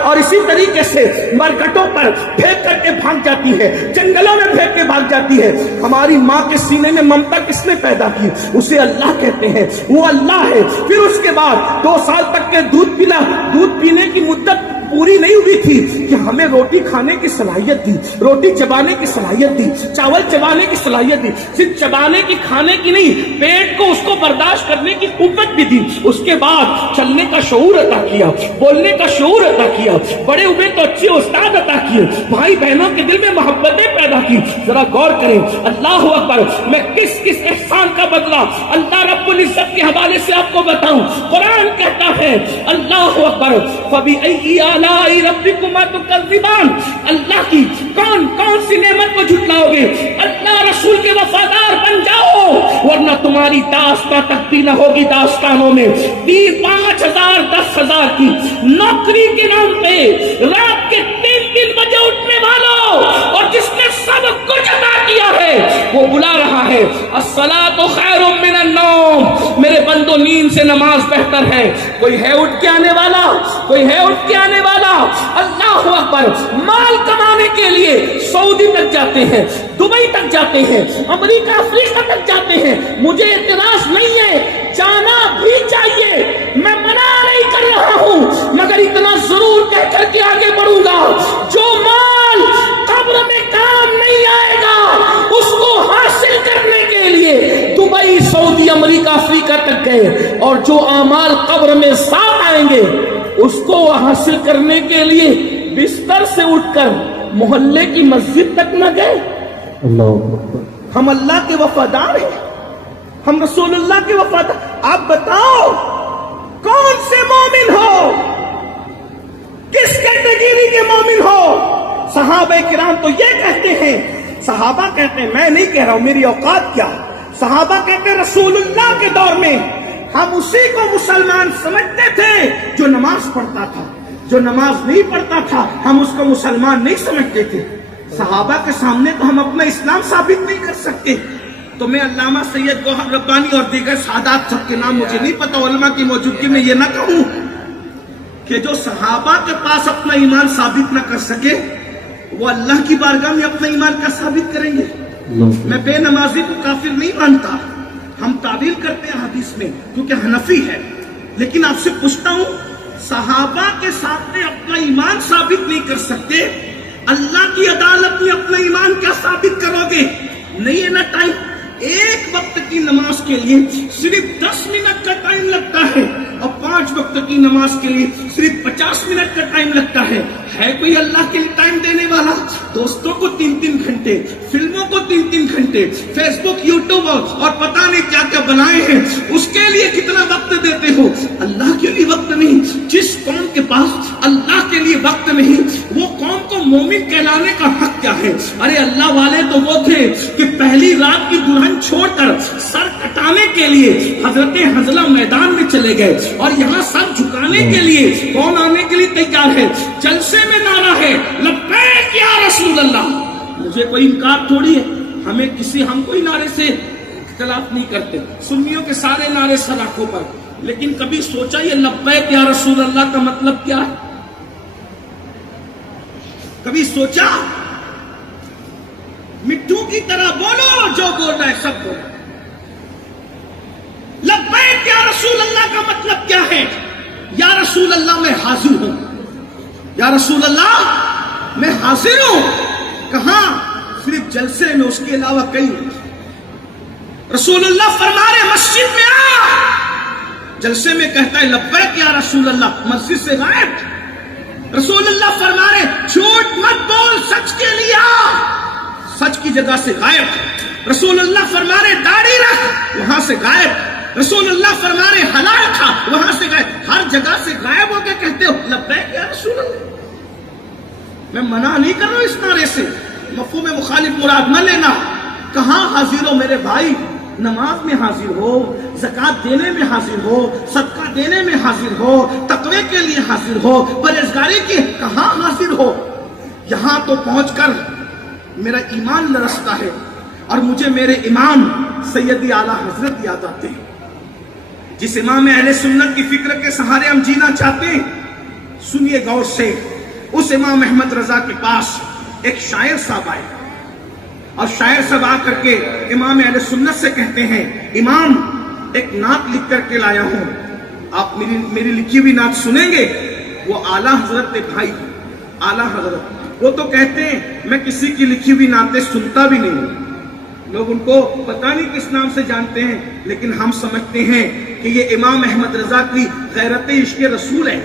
اور اسی طریقے سے مرکٹوں پر پھینک کر کے بھاگ جاتی ہے، جنگلوں میں پھینک کے بھاگ جاتی ہے۔ ہماری ماں کے سینے میں ممتا کس نے پیدا کی؟ اسے اللہ کہتے ہیں، وہ اللہ ہے۔ پھر اس کے بعد 2 سال تک کے دودھ پینے کی مدت پوری نہیں ہوئی تھی کہ ہمیں روٹی کھانے کی صلاحیت دی، روٹی چبانے کی صلاحیت دی، چاول چبانے کی صلاحیت دی، صرف چبانے کی کھانے کی نہیں، پیٹ کو اس کو برداشت کرنے کی قوت بھی دی۔ اس کے بعد چلنے کا شعور عطا کیا، بولنے کا شعور عطا کیا، بڑے ہوئے تو اچھے استاد عطا کیے، بھائی بہنوں کے دل میں محبتیں پیدا کی۔ ذرا غور کریں، اللہ اکبر، میں کس احسان کا بدلہ اللہ رب العزت کے حوالے سے آپ کو بتاؤں۔ قرآن کہتا ہے، اللہ اکبر، فَبِأَيِّ آلاءِ رَبِّكُمَا تُكَذِّبَانِ، اللہ کی کون سی نعمت کو جھٹلاؤ گے؟ اللہ رسول کے وفادار بن جاؤ، ورنہ تمہاری داستان تک بھی نہ ہوگی داستانوں میں۔ 5 ہزار 10 ہزار کی نوکری کے نام پہ رات کے 3 بجے اٹھنے والوں، اور جس نے سب کچھ عطا کیا ہے وہ بلا رہا ہے، الصلاۃ خیر من النوم، میرے بندو نیند سے نماز بہتر ہے۔ کوئی ہے اٹھ کے آنے والا؟ کوئی ہے اٹھ کے آنے والا؟ اللہ اکبر، مال کمانے کے لیے سعودی تک جاتے ہیں، دبئی تک جاتے ہیں، امریکہ افریقہ تک جاتے ہیں، مجھے اعتراض نہیں ہے، جانا بھی چاہیے، میں منع نہیں کر رہا ہوں، مگر اتنا ضرور کہہ کر کے آگے بڑھوں گا، جو مال قبر میں کام نہیں آئے گا اس کو حاصل کرنے کے لیے دبئی، سعودی، امریکہ، افریقہ تک گئے، اور جو اعمال قبر میں ساتھ آئیں گے اس کو حاصل کرنے کے لیے بستر سے اٹھ کر محلے کی مسجد تک نہ گئے۔ ہم اللہ کے وفادار ہیں، ہم رسول اللہ کے وفادار۔ آپ بتاؤ کون سے مومن ہو، کس کیٹیگری کے مومن ہو؟ صحابہ کرام تو یہ کہتے ہیں، صحابہ کہتے ہیں، میں نہیں کہہ رہا ہوں، میری اوقات کیا، صحابہ کہتے ہیں رسول اللہ کے دور میں ہم اسی کو مسلمان سمجھتے تھے جو نماز پڑھتا تھا، جو نماز نہیں پڑھتا تھا ہم اس کو مسلمان نہیں سمجھتے تھے۔ صحابہ کے سامنے تو ہم اپنا اسلام ثابت نہیں کر سکتے۔ تو میں علامہ سید گوہر ربانی اور دیگر سادات، سب کے نام مجھے نہیں پتا، علماء کی موجودگی میں یہ نہ کہوں کہ جو صحابہ کے پاس اپنا ایمان ثابت نہ کر سکے وہ اللہ کی بارگاہ میں اپنا ایمان کا ثابت کریں گے۔ میں بے نمازی کو کافر نہیں مانتا، ہم تعبیر کرتے ہیں حدیث میں کیونکہ حنفی ہے، لیکن آپ سے پوچھتا ہوں، صحابہ کے سامنے اپنا ایمان ثابت نہیں کر سکتے، اللہ کی عدالت میں اپنا ایمان کیا ثابت کرو گے؟ نہیں ہے نا ٹائم، ایک وقت کی نماز کے لیے صرف 10 منٹ کا ٹائم لگتا ہے، اور 5 وقت کی نماز کے لیے صرف 50 منٹ کا ٹائم لگتا ہے کوئی اللہ کے لیے ٹائم دینے والا؟ دوستوں کو 3 گھنٹے، فلموں کو 3 گھنٹے، فیس بک، یوٹیوب اور پتہ نہیں کیا کیا بنائے ہیں، اس کے لیے کتنا وقت دیتے ہو؟ اللہ کے لیے وقت نہیں۔ جس قوم کے پاس اللہ کے لیے وقت نہیں، وہ قوم کو مومن کہلانے کا حق کیا ہے؟ ارے اللہ والے تو وہ تھے کہ پہلی رات کی دلہن چھوڑ کر سر کٹانے کے لیے حضرت حنظلہ میدان میں چلے گئے، اور یہاں سر جھکانے کے لیے کون آنے کے لیے تیار ہے؟ جلسے میں نعرہ ہے لبیک یا رسول اللہ۔ مجھے کوئی انکار تھوڑی ہے، ہم کوئی نعرے سے اختلاف نہیں کرتے، سنیوں کے سارے نعرے سلاخوں پر، لیکن کبھی سوچا یہ لبیک یا رسول اللہ کا مطلب کیا ہے؟ کبھی سوچا؟ مٹھو کی طرح بولو، جو بول رہا ہے سب بولو۔ لبیک یا رسول اللہ کا مطلب کیا ہے؟ یا رسول اللہ میں حاضر ہوں، یا رسول اللہ میں حاضر ہوں۔ کہاں؟ صرف جلسے میں، اس کے علاوہ کہیں نہیں۔ رسول اللہ فرما رہے مسجد میں آ، جلسے میں کہتا ہے لبیک یا رسول اللہ، مسجد سے غائب۔ رسول اللہ فرما رہے جھوٹ مت بول، سچ کے لیے آ، سچ کی جگہ سے غائب۔ رسول اللہ فرما رہے داڑھی رکھ، وہاں سے غائب۔ رسول اللہ فرما رہے حلال کھا، وہاں سے غائب۔ ہر جگہ سے غائب ہو کے کہتے ہو لبیک یا رسول اللہ۔ میں منع نہیں کر رہا ہوں اس نعرے سے، مفہوم مخالف مراد نہ لینا۔ کہاں حاضر ہو میرے بھائی؟ نماز میں حاضر ہو، زکوٰۃ دینے میں حاضر ہو، صدقہ دینے میں حاضر ہو، تقوی کے لیے حاضر ہو، پرہیزگاری کی کہاں حاضر ہو؟ یہاں تو پہنچ کر میرا ایمان لرزتا ہے، اور مجھے میرے امام سیدی اعلیٰ حضرت یاد آتے ہیں، جس امام اہل سنت کی فکر کے سہارے ہم جینا چاہتے ہیں۔ سنیے غور سے، اس امام احمد رضا کے پاس ایک شاعر صاحب آئے، اور شاعر صاحب آ کر کے امام اہل سنت سے کہتے ہیں امام ایک نعت لکھ کر کے لایا ہوں، آپ میری لکھی ہوئی نعت سنیں گے؟ وہ اعلیٰ حضرت بھائی، اعلیٰ حضرت، وہ تو کہتے ہیں میں کسی کی لکھی ہوئی نعتیں سنتا بھی نہیں ہوں، لوگ ان کو پتہ نہیں کس نام سے جانتے ہیں، لیکن ہم سمجھتے ہیں کہ یہ امام احمد رضا کی غیرت عشق رسول ہے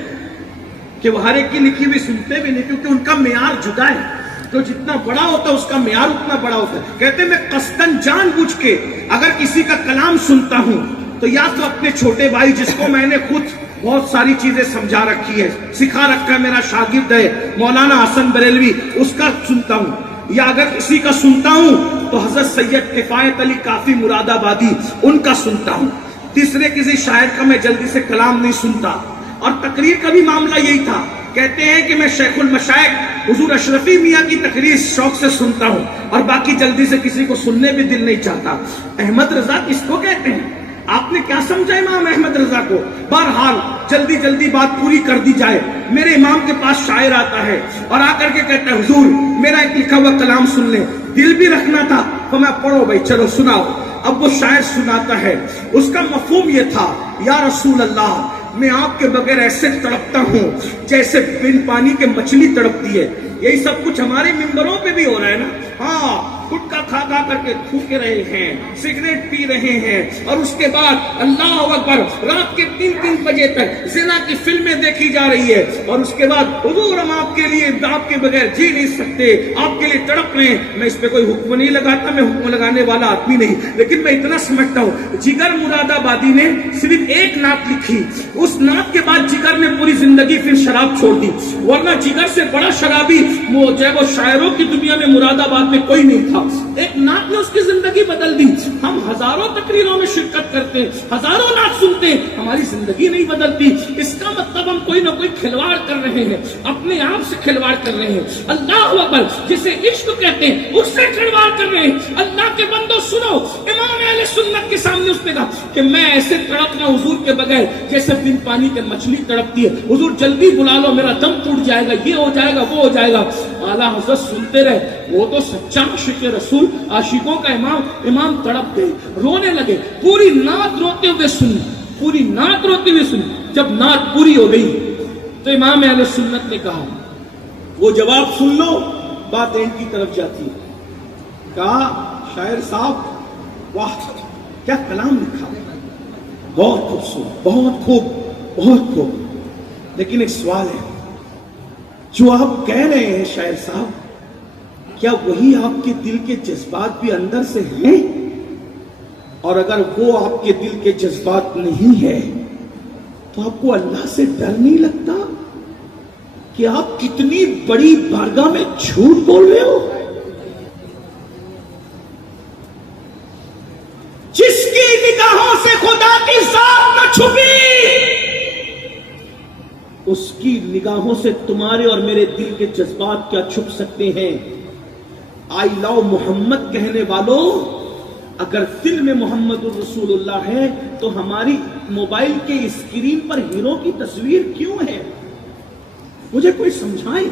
کہ وہ ہر ایک کی لکھی ہوئی سنتے بھی نہیں، کیونکہ ان کا معیار جدا ہے، تو جتنا بڑا ہوتا ہے اس کا معیار اتنا بڑا ہوتا ہے۔ کہتے ہیں میں قصداً جان بوجھ کے اگر کسی کا کلام سنتا ہوں تو یا تو اپنے چھوٹے بھائی جس کو میں نے خود بہت ساری چیزیں سمجھا رکھی ہے، سکھا رکھا ہے، میرا شاگرد ہے مولانا حسن بریلوی، اس کا سنتا ہوں، یا اگر کسی کا سنتا ہوں تو حضرت سید کفایت علی کافی مراد آبادی ان کا سنتا ہوں۔ تیسرے کسی شاعر کا میں جلدی سے کلام نہیں سنتا، اور تقریر کا بھی معاملہ یہی تھا۔ کہتے ہیں کہ میں شیخ المشائخ حضور اشرفی میاں کی تقریر شوق سے سنتا ہوں، اور باقی جلدی سے کسی کو سننے بھی دل نہیں چاہتا۔ احمد رضا کس کو کہتے ہیں؟ آپ نے کیا سمجھا امام احمد رضا کو؟ بہرحال جلدی جلدی بات پوری کر دی جائے، میرے امام کے پاس شاعر آتا ہے اور آ کر کے کہتا ہے حضور میرا ایک لکھا ہوا کلام سن لیں، دل بھی رکھنا تھا تو میں پڑھو بھائی، چلو سناؤ۔ اب وہ شاعر سناتا ہے، اس کا مفہوم یہ تھا یا رسول اللہ میں آپ کے بغیر ایسے تڑپتا ہوں جیسے بن پانی کے مچھلی تڑپتی ہے۔ یہی سب کچھ ہمارے ممبروں پہ بھی ہو رہا ہے نا۔ ہاں، گٹکا کھا کھا کر کے تھوک رہے ہیں، سگریٹ پی رہے ہیں، اور اس کے بعد اللہ اکبر رات کے 3 بجے تک زنا کی فلمیں دیکھی جا رہی ہے، اور اس کے بعد حضور ہم آپ کے لیے آپ کے بغیر جی نہیں سکتے، آپ کے لیے تڑپ رہے ہیں۔ میں اس پہ کوئی حکم نہیں لگاتا، میں حکم لگانے والا آدمی نہیں، لیکن میں اتنا سمجھتا ہوں جگر مراد آبادی نے صرف ایک نعت لکھی، اس نعت کے بعد جگر نے پوری زندگی پھر شراب چھوڑ دی، ورنہ جگر سے بڑا شرابی وہ شاعروں کی دنیا میں مراد آباد میں کوئی نہیں تھا۔ ایک نعت نے اس کی زندگی بدل دی۔ ہم ہزاروں تقریروں میں شرکت کرتے ہیں، ہزاروں نعت سنتے ہیں، ہماری زندگی نہیں بدلتی۔ اس کا مطلب ہم کوئی نہ کوئی کھلواڑ کر رہے ہیں، اپنے آپ سے کھلواڑ کر رہے ہیں۔ اللہ اکبر جسے عشق کہتے ہیں اس سے کھلواڑ کر رہے ہیں۔ اللہ کے بندو سنو، امام اہل سنت کے سامنے اس نے کہا کہ میں ایسے تڑپنا حضور کے بغیر جیسے بن پانی کے مچھلی تڑپتی ہے، حضور جلدی بلا لو، میرا دم ٹوٹ جائے گا، یہ ہو جائے گا، وہ ہو جائے گا۔ اعلیٰ حضرت سنتے رہے، وہ تو سچا عاشق رسول، عاشقوں کا امام تڑپ گئے، رونے لگے، پوری نعت روتے ہوئے سنی، پوری نعت روتے ہوئے سنی۔ جب نعت پوری ہو گئی تو امام اہل سنت نے کہا وہ جواب سن لو، بات اینڈ کی طرف جاتی ہے۔ کہا شاعر صاحب واہ کیا کلام لکھا، بہت خوبصورت، بہت خوب، بہت خوب، لیکن ایک سوال ہے، جو آپ کہہ رہے ہیں شاعر صاحب، کیا وہی آپ کے دل کے جذبات بھی اندر سے ہیں؟ اور اگر وہ آپ کے دل کے جذبات نہیں ہے تو آپ کو اللہ سے ڈر نہیں لگتا کہ آپ کتنی بڑی بارگاہ میں جھوٹ بول رہے ہو؟ جس کی نگاہوں سے خدا کی ذات نہ چھپی، اس کی نگاہوں سے تمہارے اور میرے دل کے جذبات کیا چھپ سکتے ہیں؟ آئی لو محمد کہنے والوں، اگر دل میں محمد الرسول اللہ ہے تو ہماری موبائل کے اسکرین پر ہیرو کی تصویر کیوں ہے؟ مجھے کوئی سمجھائے۔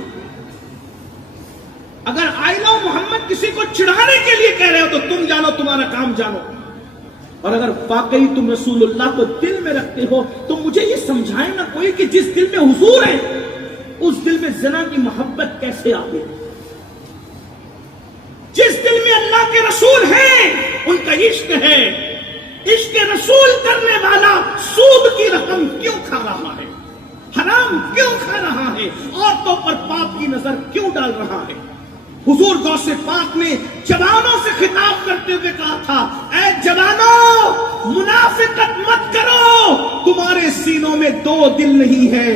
اگر آئی لو محمد کسی کو چڑھانے کے لیے کہہ رہے ہو تو تم جانو، تمہارا کام جانو، اور اگر واقعی تم رسول اللہ کو دل میں رکھتے ہو تو مجھے یہ سمجھائے نہ کوئی کہ جس دل میں حضور ہے اس دل میں زنا کی محبت کیسے آ گئی؟ جس دل میں اللہ کے رسول ہیں ان کا عشق ہے، عشق رسول کرنے والا سود کی رقم کیوں کھا رہا ہے، حرام کیوں کھا رہا ہے، عورتوں پر پاپ کی نظر کیوں ڈال رہا ہے؟ حضور غوث پاک نے جوانوں سے خطاب کرتے ہوئے کہا تھا، اے جوانوں منافقت مت کرو، تمہارے سینوں میں دو دل نہیں ہے،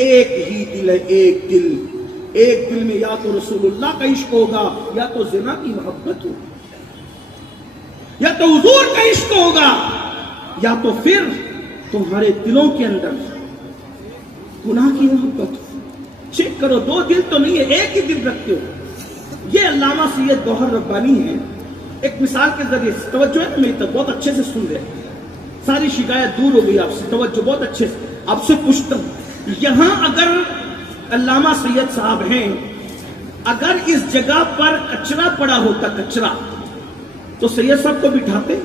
ایک ہی دل ہے، ایک دل۔ ایک دل میں یا تو رسول اللہ کا عشق ہوگا، یا تو زنا کی محبت ہوگی، یا تو حضور کا عشق ہوگا، یا تو پھر تمہارے دلوں کے اندر گناہ کی محبت ہو۔ چیک کرو، دو دل تو نہیں ہے، ایک ہی دل رکھتے ہو۔ یہ علامہ سید گوہر ربانی ہے، ایک مثال کے ذریعے سے توجہ ہے نا میری طرف، بہت اچھے سے سن رہے ہیں، ساری شکایت دور ہو گئی آپ سے، توجہ بہت اچھے سے۔ آپ سے پوچھتا ہوں، یہاں اگر علامہ سید صاحب ہیں، اگر اس جگہ پر کچرا پڑا ہوتا، کچرا، تو سید صاحب کو بٹھاتے؟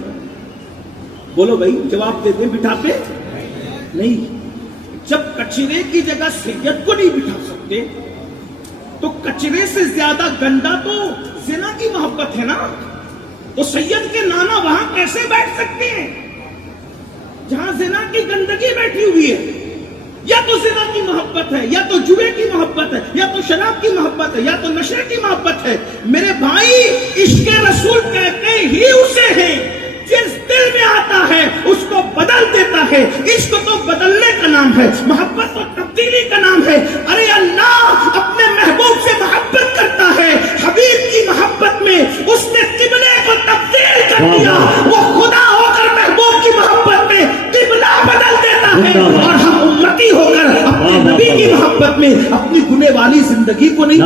بولو بھائی، جواب دے دیں، بٹھاتے؟ نہیں۔ جب کچرے کی جگہ سید کو نہیں بٹھا سکتے تو کچرے سے زیادہ گندا تو زنا کی محبت ہے نا، تو سید کے نانا وہاں کیسے بیٹھ سکتے ہیں جہاں زنا کی گندگی بیٹھی ہوئی ہے؟ یا تو زنا کی محبت ہے، یا تو جوے کی محبت ہے، یا تو شراب کی محبت ہے، یا تو نشے کی محبت ہے۔ میرے بھائی، عشق رسول کہتے ہی اسے ہیں جس دل میں آتا ہے اس کو بدل دیتا ہے۔ عشق تو بدلنے کا نام ہے، محبت تو تبدیلی کا نام ہے۔ ارے اللہ اپنے محبوب سے محبت کرتا ہے، حبیب کی محبت میں اس نے قبلے کو تبدیل کر دیا، وہ خدا ہو کر محبوب کی محبت میں قبلہ بدل دیتا ہے، اور ہم امتی ہو کر اپنے نبی کی محبت میں اپنی گنے والی زندگی کو نہیں،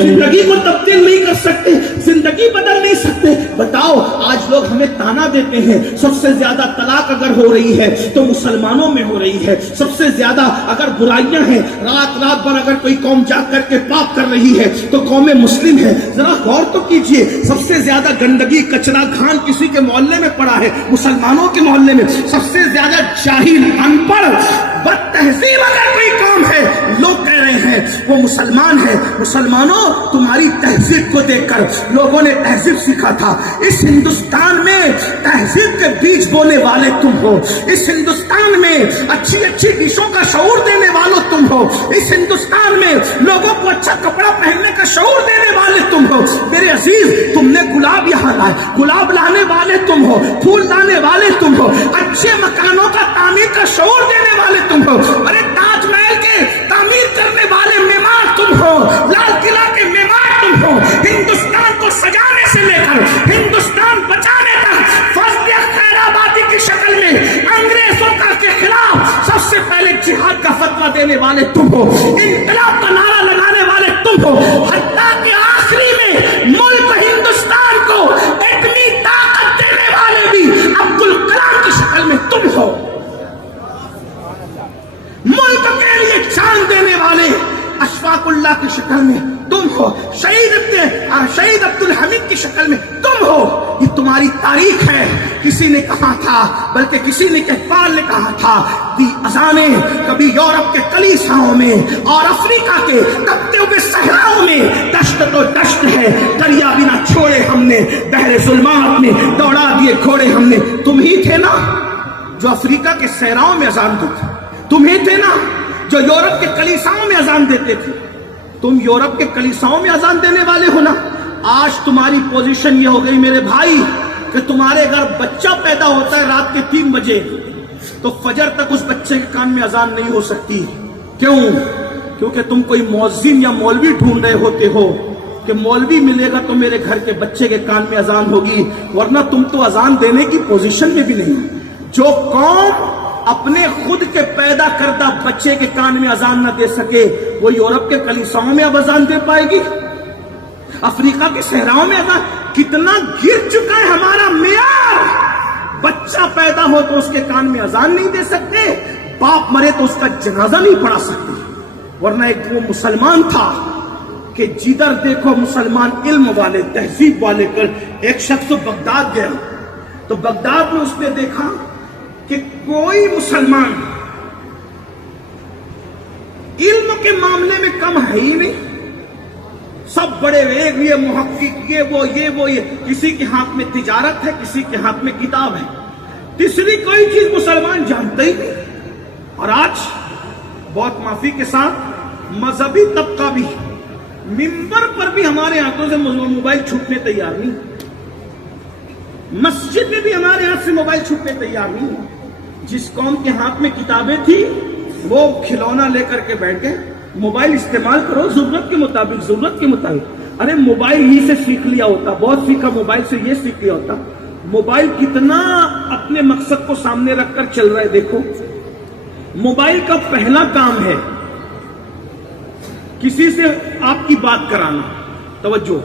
زندگی کو تبدیل نہیں کر سکتے، زندگی بدل نہیں سکتے۔ بتاؤ، آج لوگ ہمیں تانا دیتے ہیں، سب سے زیادہ طلاق اگر ہو رہی ہے تو مسلمانوں میں ہو رہی ہے، سب سے زیادہ اگر برائیاں ہیں، رات رات بھر اگر کوئی قوم جا کر کے پاپ کر رہی ہے تو قوم مسلم ہے۔ ذرا غور تو کیجئے، سب سے زیادہ گندگی، کچرا، گھان کسی کے محلے میں پڑا ہے، مسلمانوں کے محلے میں۔ سب سے زیادہ جاہل، ان پڑھ، بد تہذیب اگر کوئی قوم ہے، لوگ کہہ رہے ہیں وہ مسلمان ہے۔ مسلمانوں، تمہاری تہذیب کو دیکھ کر لوگوں نے تہذیب سیکھا تھا۔ اس ہندوستان میں تہذیب کے بیج بونے والے تم ہو، اس ہندوستان میں اچھی اچھی ڈشوں کا شعور دینے والوں تم ہو، اس ہندوستان میں لوگوں کو اچھا کپڑا پہننے کا شعور دینے والے تم ہو۔ میرے عزیز، تم نے گلاب یہاں لائے، گلاب لانے والے تم ہو، پھول لانے والے تم ہو، اچھے مکانوں کا تعمیر کا شعور دینے والے تم ہو۔ ارے تاج محل کے تعمیر کرنے والے معمار تم ہو، لال قلعہ کے معمار تم ہو۔ ہندوستان کو سجانے سے لے کر ہندوستان بچانے تک فضل خیرآبادی کی شکل میں انگریزوں کا کے خلاف سب سے پہلے جہاد کا فتویٰ دینے والے تم ہو، انقلاب کا نعرہ لگانے والے تم ہو، حتیٰ کہ آخری میں ملک ہندوستان کو اتنی طاقت دینے والے بھی عبدالکلام کی شکل میں تم ہو، ملک کے لیے جان دینے والے اشفاق اللہ کی شکل میں تم ہو، شہید عبدالحمید کی شکل میں تم ہو۔ یہ تمہاری تاریخ ہے۔ کسی نے کہا تھا، بلکہ کسی نے اقبال نے کہا تھا، دی اذانیں کبھی یورپ کے کلیساؤں میں اور افریقہ کے تپتے ہوئے صحراؤں میں، دشت تو دشت ہے، دریا بھی نہ چھوڑے ہم نے، بحر ظلمات میں دوڑا دیے گھوڑے ہم نے۔ تم ہی تھے نا جو افریقہ کے صحراؤں میں اذان دی تھی، تمہیں تھے نا جو یورپ کے کلیساؤں میں اذان دیتے تھے، تم یورپ کے کلیساؤں میں اذان دینے والے ہو نا. آج تمہاری پوزیشن یہ ہو گئی میرے بھائی کہ تمہارے گھر بچہ پیدا ہوتا ہے رات کے 3 بجے تو فجر تک اس بچے کے کان میں اذان نہیں ہو سکتی. کیوں؟ کیونکہ تم کوئی مؤذن یا مولوی ڈھونڈ رہے ہوتے ہو کہ مولوی ملے گا تو میرے گھر کے بچے کے کان میں اذان ہوگی، ورنہ تم تو اذان دینے کی پوزیشن میں بھی نہیں. جو قوم اپنے خود کے پیدا کردہ بچے کے کان میں اذان نہ دے سکے وہ یورپ کے کلیساؤں میں اب اذان دے پائے گی؟ افریقہ کے صحراؤں میں اذان کتنا گر چکا ہے ہمارا معیار. بچہ پیدا ہو تو اس کے کان میں اذان نہیں دے سکتے، باپ مرے تو اس کا جنازہ نہیں پڑھا سکتے. ورنہ ایک وہ مسلمان تھا کہ جدھر دیکھو مسلمان علم والے تہذیب والے کر. ایک شخص بغداد گیا تو بغداد میں اس نے دیکھا کہ کوئی مسلمان علم کے معاملے میں کم ہے ہی نہیں. سب بڑے یہ محقق یہ کسی کے ہاتھ میں تجارت ہے، کسی کے ہاتھ میں کتاب ہے، تیسری کوئی چیز مسلمان جانتا ہی نہیں. اور آج بہت معافی کے ساتھ مذہبی طبقہ بھی منبر پر بھی ہمارے ہاتھوں سے موبائل چھوٹنے تیار نہیں، مسجد میں بھی ہمارے ہاتھ سے موبائل چھوٹنے تیار نہیں. جس قوم کے ہاتھ میں کتابیں تھی وہ کھلونا لے کر کے بیٹھ گئے. موبائل استعمال کرو ضرورت کے مطابق. ارے موبائل ہی سے سیکھ لیا ہوتا، بہت سیکھا موبائل سے، یہ سیکھ لیا ہوتا. موبائل کتنا اپنے مقصد کو سامنے رکھ کر چل رہا ہے. دیکھو موبائل کا پہلا کام ہے کسی سے آپ کی بات کرانا. توجہ،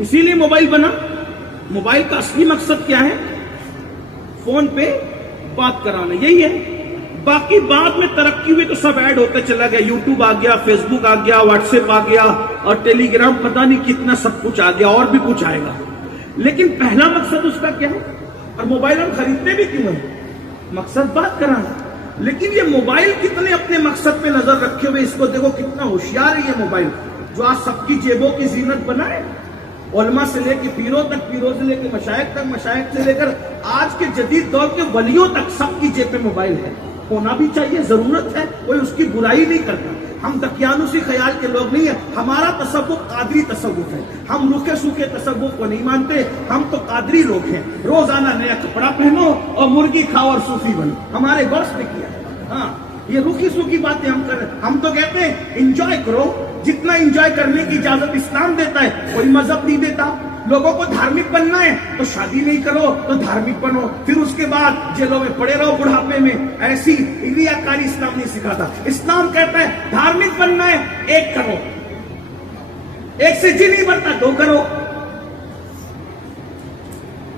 اسی لیے موبائل بنا. موبائل کا اصلی مقصد کیا ہے؟ فون پہ بات کرانا، یہی ہے. باقی بعد میں ترقی ہوئی تو سب ایڈ ہوتا چلا گیا. یوٹیوب آ گیا، فیس بک آ گیا، واٹس ایپ آ گیا اور ٹیلی گرام، پتہ نہیں کتنا سب کچھ آ گیا اور بھی کچھ آئے گا. لیکن پہلا مقصد اس کا کیا ہے؟ اور موبائل ہم خریدتے بھی کیوں ہیں؟ مقصد بات کرانا. لیکن یہ موبائل کتنے اپنے مقصد پہ نظر رکھے ہوئے، اس کو دیکھو کتنا ہوشیار ہے یہ موبائل، جو آج سب کی جیبوں کی زینت بنائے. علماء سے لے کے پیروں تک، پیروں سے لے کے مشائخ تک، مشائخ سے لے کر آج کے جدید دور کے ولیوں تک سب کی جیب پہ موبائل ہے. ہونا بھی چاہیے، ضرورت ہے، کوئی اس کی برائی نہیں کرتا. ہم دقیانوسی خیال کے لوگ نہیں ہیں. ہمارا تصوف قادری تصوف ہے. ہم روکھے سوکھے تصوف کو نہیں مانتے. ہم تو قادری لوگ ہیں. روزانہ نیا کپڑا پہنو اور مرغی کھاؤ اور صوفی بنو. ہمارے گوشت نے کیا. ہاں، یہ روکھی سوکھی باتیں ہم کر رہے ہیں. ہم تو کہتے ہیں انجوائے کرو، جتنا انجوائے کرنے کی اجازت اسلام دیتا ہے کوئی مذہب نہیں دیتا. لوگوں کو دھارمک بننا ہے تو شادی نہیں کرو تو دھارمک بنو، پھر اس کے بعد جیلوں میں پڑے رہو بڑھاپے میں. ایسی ریاکاری اسلام نہیں سکھاتا. اسلام کہتا ہے دھارمک بننا ہے ایک کرو، ایک سے جی نہیں بنتا 2 کرو.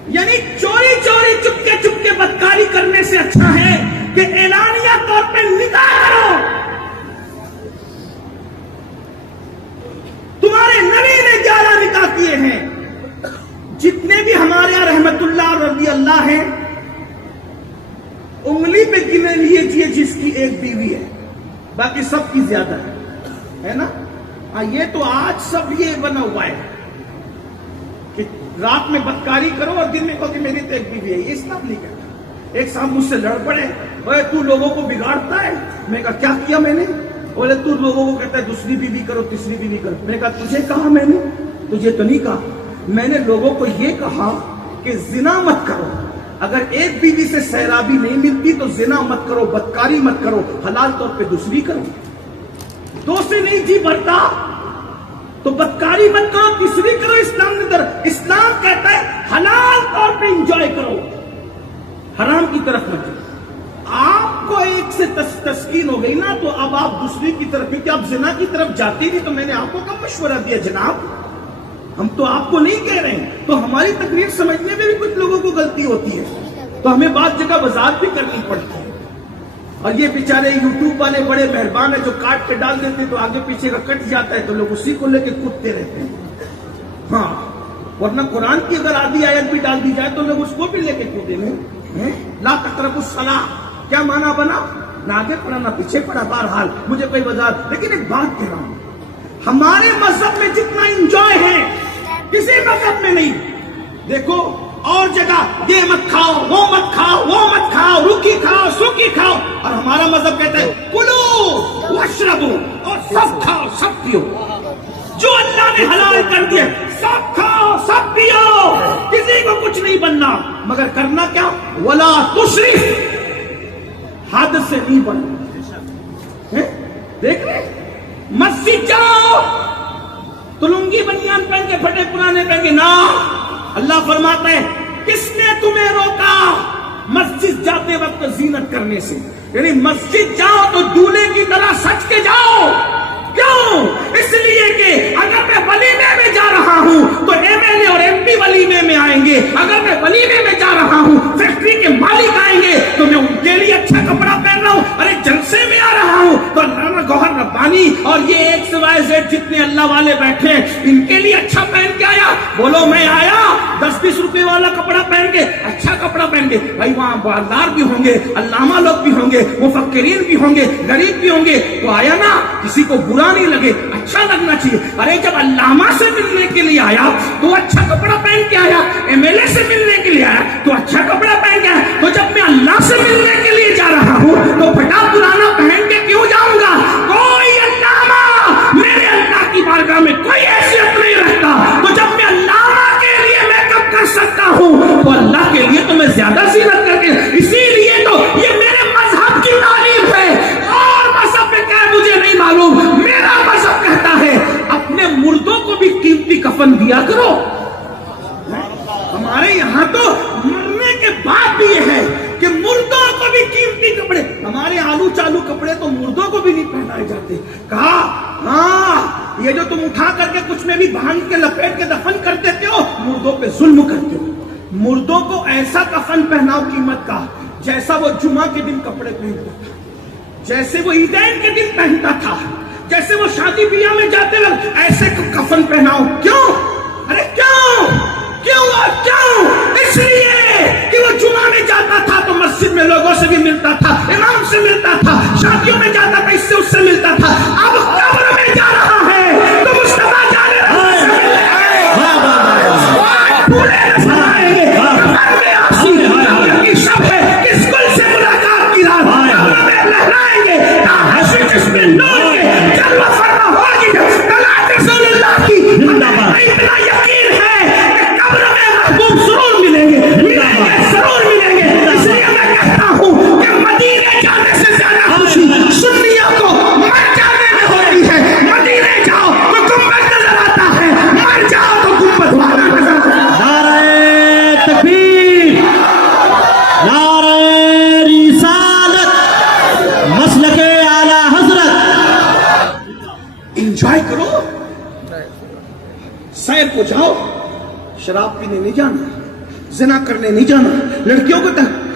یعنی چوری چوری چپکے چپکے بدکاری کرنے سے اچھا ہے کہ اعلانیہ طور پہ نکاح کرو. تمہارے نبی نے 11 نکاح کیے ہیں. جتنے بھی ہمارے یہاں رحمت اللہ رضی اللہ ہیں انگلی پہ گنے لیجیے جس کی ایک بیوی ہے، باقی سب کی زیادہ ہے نا. یہ تو آج سب یہ بنا ہوا ہے کہ رات میں بدکاری کرو اور دن میں کہو کہ میری تو ایک بیوی ہے. یہ اسلام نہیں کہتا. ایک صاحب مجھ سے لڑ پڑے، بھائی تو لوگوں کو بگاڑتا ہے. میں کہا کیا کیا میں نے؟ بولے تو لوگوں کو کہتا ہے دوسری بیوی کرو، تیسری بیوی کرو. میں نے کہا تجھے کہا میں نے؟ تجھے تو نہیں کہا. میں نے لوگوں کو یہ کہا کہ زنا مت کرو. اگر ایک بیوی سے سیرابی نہیں ملتی تو زنا مت کرو، بدکاری مت کرو، حلال طور پہ دوسری کرو. 2 سے نہیں جی بھرتا تو بدکاری مت کرو، تیسری کرو. اسلام کہتا ہے حلال طور پہ انجوائے کرو، حرام کی طرف مت جاؤ. آپ کو ایک سے تسکین ہو گئی نا تو اب آپ دوسری کی طرف، کیونکہ آپ زنا کی طرف جاتے نہیں. تو میں نے آپ کو کب مشورہ دیا جناب؟ ہم تو آپ کو نہیں کہہ رہے ہیں. تو ہماری تقریر سمجھنے میں بھی کچھ لوگوں کو غلطی ہوتی ہے تو ہمیں بعض جگہ وضاحت بھی کرنی پڑتی ہے. اور یہ بیچارے یوٹیوب والے بڑے مہربان ہیں جو کاٹ کے ڈال دیتے تو آگے پیچھے کا کٹ جاتا ہے تو لوگ اسی کو لے کے کودتے رہتے ہیں. ہاں، ورنہ قرآن کی اگر آدھی آیت بھی ڈال دی جائے تو لوگ اس کو بھی لے کے کودیں گے. لا تقربوا الصلاۃ کیا معنی بنا؟ نہ آگے پڑھا نہ پیچھے پڑھا. بہرحال مجھے کوئی وضاحت، لیکن ایک بات کہہ رہا ہوں، ہمارے مذہب میں جتنا انجوائے ہے کسی مذہب میں نہیں. دیکھو اور جگہ یہ مت کھاؤ، وہ مت کھاؤ، وہ مت کھاؤ، روکی کھاؤ، سوکھی کھاؤ، اور ہمارا مذہب کہتا ہے کلو واشربو، اور سب کھاؤ سب پیو، جو اللہ نے حلال کر دیا سب کھاؤ سب پیو، کسی کو کچھ نہیں بننا، مگر کرنا کیا؟ ولا تسرف، حد سے نہیں بننا۔ دیکھ رہے مسجد جاؤ تو لنگی بنیان پہن کے پھٹے پرانے پہن کے نہ، اللہ فرماتا ہے کس نے تمہیں روکا مسجد جاتے وقت زینت کرنے سے؟ یعنی مسجد جاؤ تو دولہے کی طرح سج کے جاؤ، کیوں؟ اس لیے کہ اگر میں ولیمے میں جا رہا ہوں تو ایم ایل اے اور ایم پی ولیمے میں آئیں گے، اگر میں ولیمے میں جا رہا ہوں فیکٹری کے مالک آئیں گے تو میں ان کے لیے اچھا کپڑا پہن رہا ہوں، ارے جلسے میں آ رہا ہوں تو علامہ گوہر ربانی اور یہ ایکس وائی زیڈ جتنے اللہ والے بیٹھے ہیں ان کے لیے اچھا پہن کے آیا، بولو میں آیا 10-20 روپے والا کپڑا پہن کے، اچھا کپڑا پہن کے، بھائی وہاں بالدار بھی ہوں گے، علامہ لوگ بھی ہوں گے، مفکرین بھی ہوں گے، غریب بھی ہوں گے، تو آیا نا، کسی کو برا نہیں لگے، اچھا لگنا چاہیے۔ ارے جب علامہ سے ملنے کے لیے آیا تو اچھا کپڑا پہن کے آیا، ایم ایل اے سے ملنے کے لیے آیا تو اچھا کپڑا پہن کے آیا، تو جب میں اللہ سے ملنے کے لیے جا رہا ہوں تو پھٹا پرانا پہن کے کیوں جاؤں گا؟ کوئی علامہ میرے اللہ کی بارگاہ میں کوئی حیثیت نہیں رکھتا، تو جب میں علامہ کے لیے میک اپ کر سکتا ہوں تو اللہ کے لیے تو میں زیادہ زینت کر کے، اسی لیے تو یہ میرے مذہب کی تعلیم ہے، اور مذہب میں کیا ہے مجھے نہیں معلوم، میرا مذہب کہتا ہے اپنے مردوں کو بھی قیمتی کفن دیا کرو۔ ہمارے یہاں تو مرنے کے بعد بھی یہ ہے کہ مردوں کو بھی قیمتی کپڑے، ہمارے آلو چالو کپڑے تو مردوں کو بھی نہیں پہنائے جاتے، کہا ہاں یہ جو تم اٹھا کر کے کچھ میں بھی باندھ کے لپیٹ کے دفن کر دیتے ہو مردوں پہ ظلم کرتے ہو، مردوں کو ایسا کفن پہناؤ قیمت کا جیسا وہ جمعہ کے دن کپڑے پہنتا تھا، جیسے وہ عیدین کے دن پہنتا تھا، جیسے وہ شادی بیاہ میں جاتے وقت ایسے کفن پہناؤ۔ کیوں؟ ارے کیوں کیوں اور کیوں؟ اس لیے کہ وہ جمعہ میں جاتا تھا تو مسجد میں لوگوں سے بھی ملتا تھا، امام سے ملتا تھا، شادیوں میں جاتا تھا اس سے ملتا تھا، اب قبر میں جا رہا ہے تو مصطفیٰ جانے شب ہے کس گل سے ملاقات کی رات، قبر میں لہرائیں گے جس میں نور کے جلوہ فرما ہوگی طلعت رسول اللہ کی، اتنا یقین ہے کہ قبر میں محبوب ضرور ملیں گے، ضرور ملیں گے، اس لیے میں کہتا ہوں کہ مدینے جانے سے زیادہ خوشی سنیوں کو مر جانے میں ہوتی ہے، مدینے جاؤ تو گنبد نظر آتا ہے، مر جاؤ تو گنبد والا نظر آتا ہے۔ نعرہ تکبیر، نعرہ رسالت، مسلک اعلی حضرت۔ انجوائے کرو، سیر کو جاؤ، شراب پینے نہیں جانا، زنا کرنے نہیں جانا، لڑکیوں کو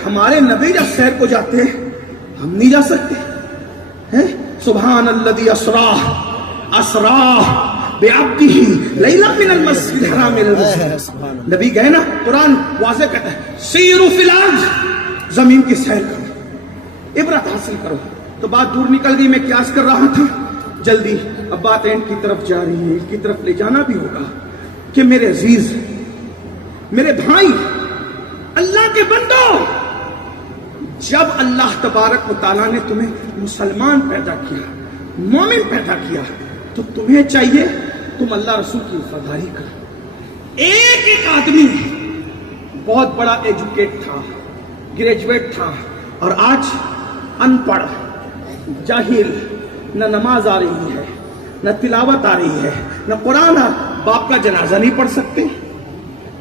ہمارے نبی جب سیر کو جاتے ہیں ہم نہیں جا سکتے ہیں؟ سبحان الذی اسرا بعبدہ لیلا من المسجد الحرام الى المسجد، نبی گئے نا، قرآن واضح کہتا ہے سیروا فی الارض، زمین کی سیر کرو، عبرت حاصل کرو۔ تو بات دور نکل گئی، میں قیاس کر رہا تھا جلدی، اب بات اینڈ کی طرف جا رہی ہے، اس کی طرف لے جانا بھی ہوگا کہ میرے عزیز، میرے بھائی، اللہ کے بندو، جب اللہ تبارک و تعالیٰ نے تمہیں مسلمان پیدا کیا، مومن پیدا کیا، تو تمہیں چاہیے تم اللہ رسول کی وفاداری کرو۔ ایک ایک آدمی بہت بڑا ایجوکیٹ تھا، گریجویٹ تھا، اور آج ان پڑھ، جاہل، نہ نماز آ رہی ہے، نہ تلاوت آ رہی ہے، نہ قرآن، باپ کا جنازہ نہیں پڑھ سکتے،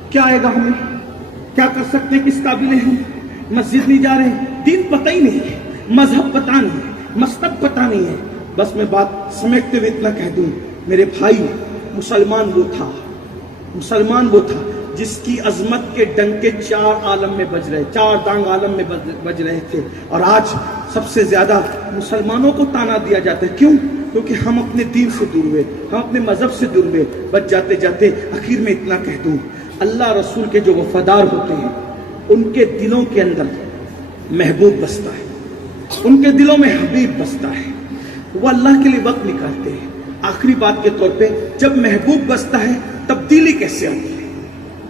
کیا آئے گا ہمیں؟ کیا کر سکتے ہیں؟ کس قابل ہیں ہم؟ مسجد نہیں جا رہے، دین پتہ ہی نہیں ہے، مذہب پتہ نہیں ہے، مستب پتہ نہیں ہے۔ بس میں بات سمیٹتے ہوئے اتنا کہہ دوں، میرے بھائی، مسلمان وہ تھا جس کی عظمت کے ڈنکے 4 عالم میں بج رہے، 4 دانگ عالم میں بج رہے تھے، اور آج سب سے زیادہ مسلمانوں کو تانا دیا جاتا ہے۔ کیوں؟ کیونکہ ہم اپنے دین سے دور ہوئے، ہم اپنے مذہب سے دور ہوئے۔ بچ جاتے جاتے آخر میں اتنا کہہ دوں، اللہ رسول کے جو وفادار ہوتے ہیں ان کے دلوں کے اندر محبوب بستا ہے، ان کے دلوں میں حبیب بستا ہے، وہ اللہ کے لیے وقت نکالتے ہیں۔ آخری بات کے طور پہ، جب محبوب بستا ہے تبدیلی کیسے آتی ہے؟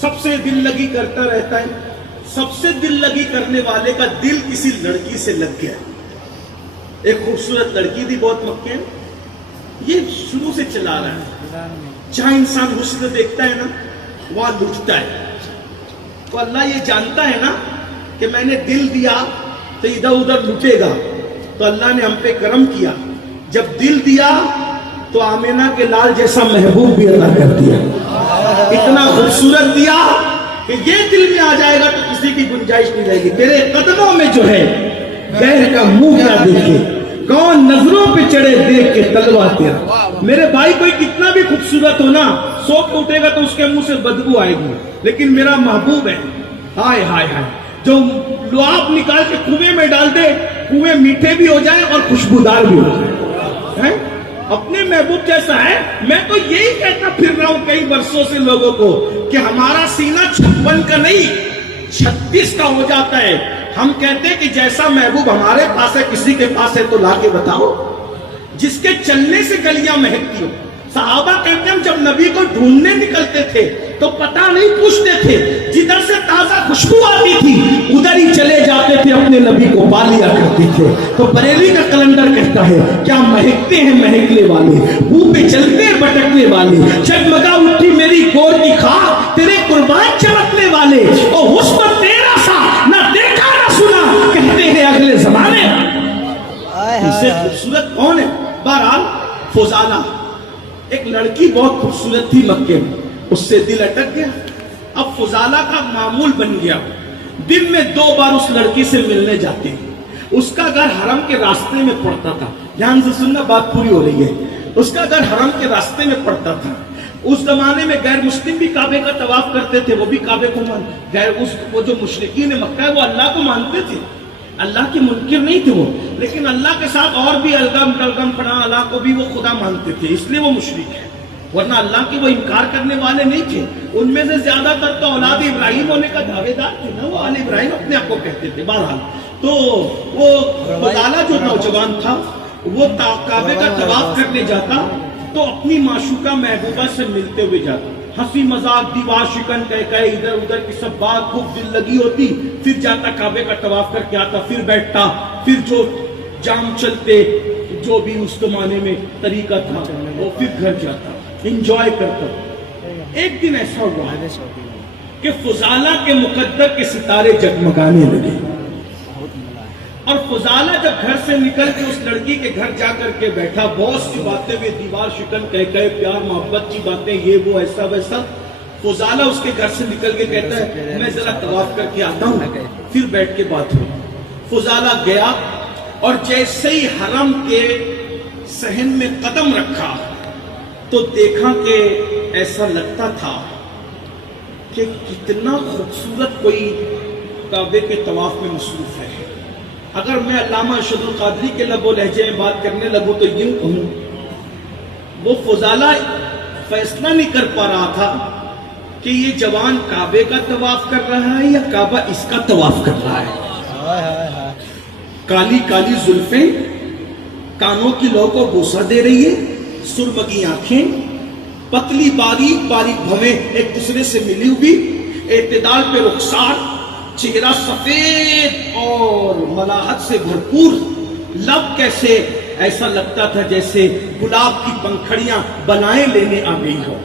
سب سے دل لگی کرتا رہتا ہے. سب سے دل لگی کرنے والے کا دل کسی لڑکی سے لگ گیا. ایک خوبصورت لڑکی تھی بہت مکے میں. یہ شروع سے چلا رہا ہے. جہاں انسان حسن دیکھتا ہے نا وہاں لٹتا ہے. تو اللہ یہ جانتا ہے نا کہ میں نے دل دیا تو ادھر ادھر لٹے گا. تو اللہ نے ہم پہ کرم کیا. جب دل دیا تو آمینہ کے لال جیسا محبوب بھی اللہ کر دیا. اتنا خوبصورت دیا کہ یہ دل میں آ جائے گا تو کسی کی گنجائش نہیں رہے گی. تیرے قدموں میں جو ہے غیر کا منہ کیا دیکھے, کون نظروں پہ چڑھے دیکھ کے تلوا تیرا. میرے بھائی کوئی کتنا بھی خوبصورت ہو نا, سوپ ٹوٹے گا تو اس کے منہ سے بدبو آئے گی. لیکن میرا محبوب ہے, ہائے ہائے ہائے, جو لعاب نکال کے کنویں میں ڈال دے, کنویں میٹھے بھی ہو جائیں اور خوشبودار بھی ہو جائیں. اپنے محبوب جیسا ہے. میں تو یہی کہتا پھر رہا ہوں کئی برسوں سے لوگوں کو کہ ہمارا سینہ 56 کا نہیں 36 کا ہو جاتا ہے. ہم کہتے ہیں کہ جیسا محبوب ہمارے پاس ہے کسی کے پاس ہے تو لا کے بتاؤ, جس کے چلنے سے گلیاں مہکتی ہو. صحابہ کہتے ہیں ہم جب نبی کو ڈھونڈنے نکلتے تھے تو پتہ نہیں پوچھتے تھے, جدھر سے تازہ خوشبو آتی تھی ادھر ہی چلے جاتے تھے, اپنے نبی کو پا لیا کرتے تھے. تو بریلی کا کلندر کہتا ہے کیا مہکتے ہیں مہکنے والے, منہ پہ چلتے ہیں بٹکنے والے, جگمگا اٹھی میری گور کی خاک تیرے قربان چمکنے والے, اور حسن تیرا سا نہ دیکھا نہ سنا کہتے ہیں اگلے زمانے. اس سے خوبصورت کون ہے؟ بہرحال فضالہ ایک لڑکی بہت خوبصورت تھی مکے میں, اس سے دل اٹک گیا. اب فضالہ کا معمول بن گیا, دن میں 2 بار اس لڑکی سے ملنے جاتے. اس کا گھر حرم کے راستے میں پڑتا تھا. دھیان سے سننا, بات پوری ہو رہی ہے. اس کا گھر حرم کے راستے میں پڑتا تھا. اس زمانے میں غیر مسلم بھی کعبے کا طواف کرتے تھے, وہ بھی کعبے کو وہ جو مشرکین مکہ ہے وہ اللہ کو مانتے تھے, اللہ کے منکر نہیں تھے وہ, لیکن اللہ کے ساتھ اور بھی الگم ڈلگم پڑا اللہ کو بھی وہ خدا مانتے تھے, اس لیے وہ مشرک ہے. ورنہ اللہ کی وہ انکار کرنے والے نہیں تھے. ان میں سے زیادہ تر تو اولاد ابراہیم ہونے کا دعوے دار تھے نا, وہ آل ابراہیم اپنے آپ کو کہتے تھے. بہرحال تو وہ فضالہ جو نوجوان تھا وہ کعبے کا طواف کرنے جاتا تو اپنی معشوقہ محبوبہ سے ملتے ہوئے جاتا. ہنسی مذاق دیوار شکن کہہ ادھر ادھر کی سب بات خوب دل لگی ہوتی. پھر جاتا کعبے کا طواف کر کے آتا, پھر بیٹھتا, پھر جو جام چلتے جو بھی اس زمانے میں طریقہ تھا وہ پھر گھر جاتا, انجوائے کرتا. ایک دن ایسا ہوا کہ فضالہ کے مقدر کے ستارے جگمگانے لگے, اور فضالہ جب گھر سے نکل کے اس لڑکی کے گھر جا کر کے بیٹھا, بہت سی باتیں ہوئی, دیوار شکن کہہ پیار محبت کی باتیں, یہ وہ ایسا ویسا. فضالہ اس کے گھر سے نکل کے کہتا ہے میں ذرا طواف کر کے آتا ہوں, پھر بیٹھ کے بات ہوئی. فضالہ گیا اور جیسے ہی حرم کے صحن میں قدم رکھا تو دیکھا کہ ایسا لگتا تھا کہ کتنا خوبصورت کوئی کعبے کے طواف میں مصروف ہے. اگر میں علامہ ارشد القادری کے لب و لہجے میں بات کرنے لگوں تو یوں کہوں, وہ فضالہ فیصلہ نہیں کر پا رہا تھا کہ یہ جوان کعبے کا طواف کر رہا ہے یا کعبہ اس کا طواف کر رہا ہے. کالی کالی زلفیں کانوں کی لو کو بوسہ دے رہی ہے, سرمگی آنکھیں, پتلی باریک باریک بھویں ایک دوسرے سے ملی ہوئی, اعتدال پہ رخسار, چہرہ سفید اور ملاحت سے بھرپور, لب کیسے ایسا لگتا تھا جیسے گلاب کی پنکھڑیاں بنائے لینے آ گئی ہو.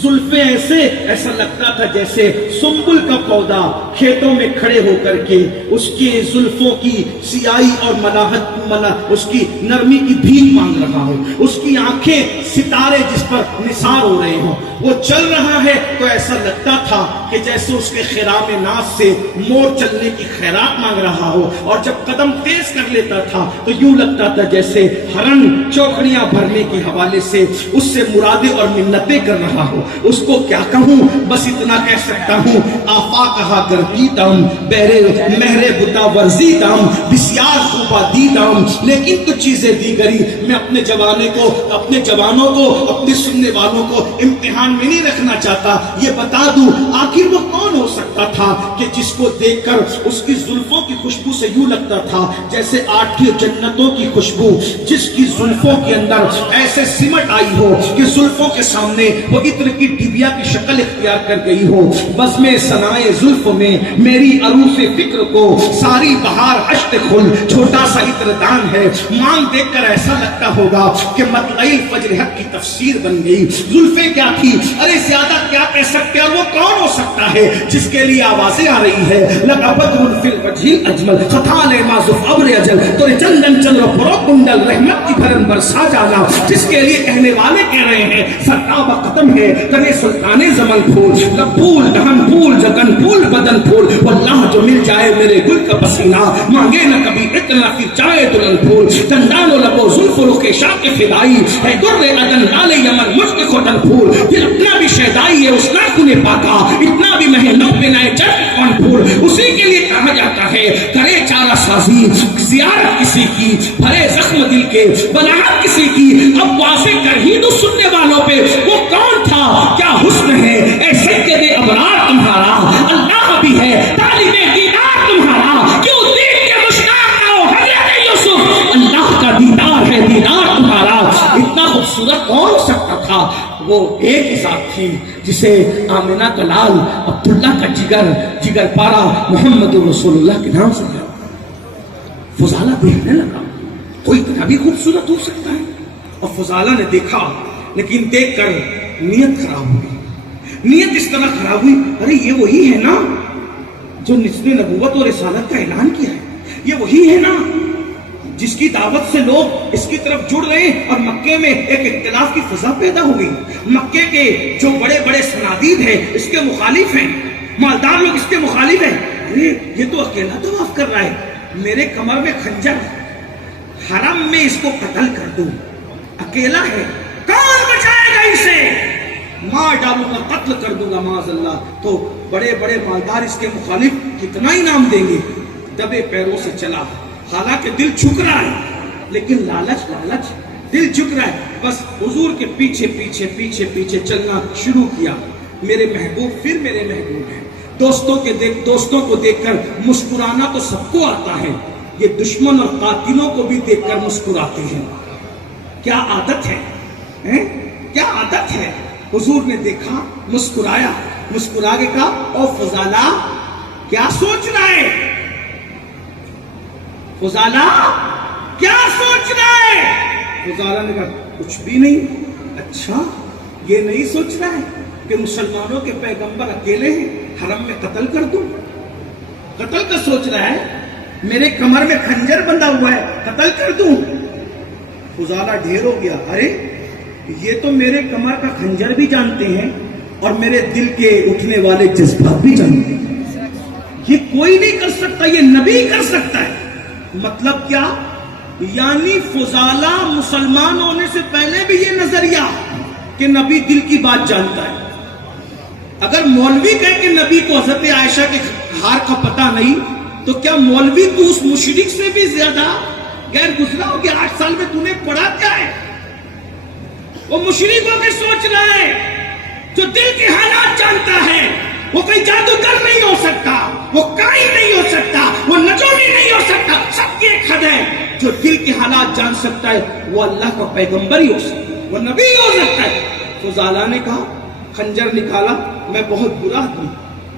زلفیں ایسا لگتا تھا جیسے سنبل کا پودا کھیتوں میں کھڑے ہو کر کے اس کی زلفوں کی سیاہی اور ملاحت اس کی نرمی کی بھیک مانگ رہا ہو. اس کی آنکھیں ستارے جس پر نثار ہو رہے ہوں. وہ چل رہا ہے تو ایسا لگتا تھا کہ جیسے اس کے خرام ناز سے مور چلنے کی خیرات مانگ رہا ہو, اور جب قدم تیز کر لیتا تھا تو یوں لگتا تھا جیسے ہرن چوکڑیاں بھرنے کے حوالے سے اس سے مرادیں اور منتیں کر رہا ہو. اس کو کیا کہوں, بس اتنا کہہ سکتا ہوں آفا کہا گردیدم بہرے مہرے بتا ورزیدم بسیار خوبا دیدم, لیکن کچھ چیزیں دیگری میں اپنے جوانوں کو اپنے سننے والوں کو امتحان میں نہیں رکھنا چاہتا. یہ بتا دوں آخر وہ کون ہو سکتا تھا کہ جس کو دیکھ کر اس کی زلفوں کی خوشبو سے یوں لگتا تھا جیسے 8 جنتوں کی خوشبو, جس کی زلفوں کے اندر ایسے سمٹ آئی ہو کہ زلفوں کے سامنے وہ اتنے فکر کی ڈبیا کی شکل اختیار کر گئی ہو. بس میں سنائے زلف میں میری عروس فکر کو ساری بہار اشت کھل چھوٹا سا عطردان ہے. مانگ دیکھ کر ایسا لگتا ہوگا کہ مطلع فجر حق کی تفسیر بن گئی. زلفیں کیا تھی؟ ارے زیادہ کیا کہہ سکتے ہیں. اور وہ کون ہو سکتا ہے جس کے لیے آوازیں آ رہی ہے لقبت فی الوجہ الاجمل فتال ما ذف ابر اجل تو چندن چندر پرو کنڈل رحمت کی بھرن برسا جانا. جس کے لیے کہنے والے کہہ رہے ہیں سرتاب قدم ہے تنے سلطان زمن پھول لب پھول دہن پھول جگن پھول بدن پھول. واللہ جو مل جائے میرے گل کا پسینہ مانگے نہ کبھی اتنا پھر چاہے دلہن پھول. دندان و لب و زلف رخ شاہ کے فدائی ہے در عدن لال یمن مشک کھوٹن پھول. دل اتنا بھی شیدائی ہے اس ناخن پاکا اتنا بھی مہنو بنائے چرخ کون پھول. اسی کے لیے کہا جاتا ہے کرے چارہ سازی زیارت کسی کی بھرے زخم دل کے بناہت کسی کی. اب واضح کر ہی دو سننے والوں پہ وہ کون تھا کیا حسن ہے اے سید ابرار تمہارا. اللہ بھی ہے طالب دیدار تمہارا. کیوں دیکھ کے مشتاق نہ ہو حضرت یوسف. اللہ کا دیدار ہے دیدار تمہارا. اتنا خوبصورت کون ہو سکتا تھا. وہ ایک ہی ذات تھی جسے آمنہ کا لال عبداللہ کا جگر پارا محمد رسول اللہ کے نام سے جانا. فضالہ دیکھنے لگا کوئی اتنا بھی خوبصورت ہو سکتا ہے. اور فضالہ نے دیکھا لیکن دیکھ کر نیت خراب ہوئی. نیت اس طرح خراب ہوئی ارے یہ وہی ہے نا جو نسل نبوت اور رسالت کا اعلان کیا ہے. یہ وہی ہے نا جس کی دعوت سے لوگ اس کی طرف جڑ رہے ہیں. اور مکے میں ایک اختلاف کی فضا پیدا ہو گئی. مکے کے جو بڑے بڑے صنادید ہیں اس کے مخالف ہیں. مالدار لوگ اس کے مخالف ہیں. ارے یہ تو اکیلا طواف کر رہا ہے. میرے کمر میں خنجر حرم میں اس کو قتل کر دوں. اکیلا ہے کون بچائے گا اسے. مار ڈالوں گا قتل کر دوں گا معاذ اللہ. تو بڑے بڑے مالدار اس کے مخالف کتنا انعام دیں گے. دبے پیروں سے چلا حالانکہ دل جھک رہا ہے لیکن لالچ دل جھک رہا ہے. بس حضور کے پیچھے پیچھے پیچھے پیچھے چلنا شروع کیا. میرے محبوب پھر میرے محبوب ہیں. دوستوں کو دیکھ کر مسکرانا تو سب کو آتا ہے. یہ دشمن اور قاتلوں کو بھی دیکھ کر مسکراتے ہیں. کیا عادت ہے کیا عادت ہے. حضور نے دیکھا مسکرایا. مسکرا کے کہا او فضالہ کیا سوچ رہا ہے. فضالہ کیا سوچ رہا ہے. فضالہ نے کہا کچھ بھی نہیں. اچھا یہ نہیں سوچ رہا ہے کہ مسلمانوں کے پیغمبر اکیلے ہیں حرم میں قتل کر دوں. قتل کا سوچ رہا ہے. میرے کمر میں خنجر بندھا ہوا ہے قتل کر دوں. فضالہ ڈھیر ہو گیا. ارے یہ تو میرے کمر کا خنجر بھی جانتے ہیں اور میرے دل کے اٹھنے والے جذبات بھی جانتے ہیں. یہ کوئی نہیں کر سکتا یہ نبی کر سکتا ہے. مطلب کیا یعنی فضالہ مسلمان ہونے سے پہلے بھی یہ نظریہ کہ نبی دل کی بات جانتا ہے. اگر مولوی کہے کہ نبی کو حضرت عائشہ کے ہار کا پتہ نہیں تو کیا مولوی تو اس مشرک سے بھی زیادہ غیر گزرا ہو گیا. 8 سال میں تو نے پڑھا کیا ہے. وہ مشرک ہو کے سوچ رہا ہے جو دل کے حالات جانتا ہے. وہ کوئی جادوگر نہیں ہو سکتا, وہ کائن نہیں ہو سکتا, وہ نجومی نہیں ہو سکتا. سب کی ایک حد ہے. جو دل کے حالات جان سکتا ہے وہ اللہ کا پیغمبر ہی ہو سکتا ہے, وہ نبی ہو سکتا ہے. فضالہ نے کہا خنجر نکالا, میں بہت برا آدمی,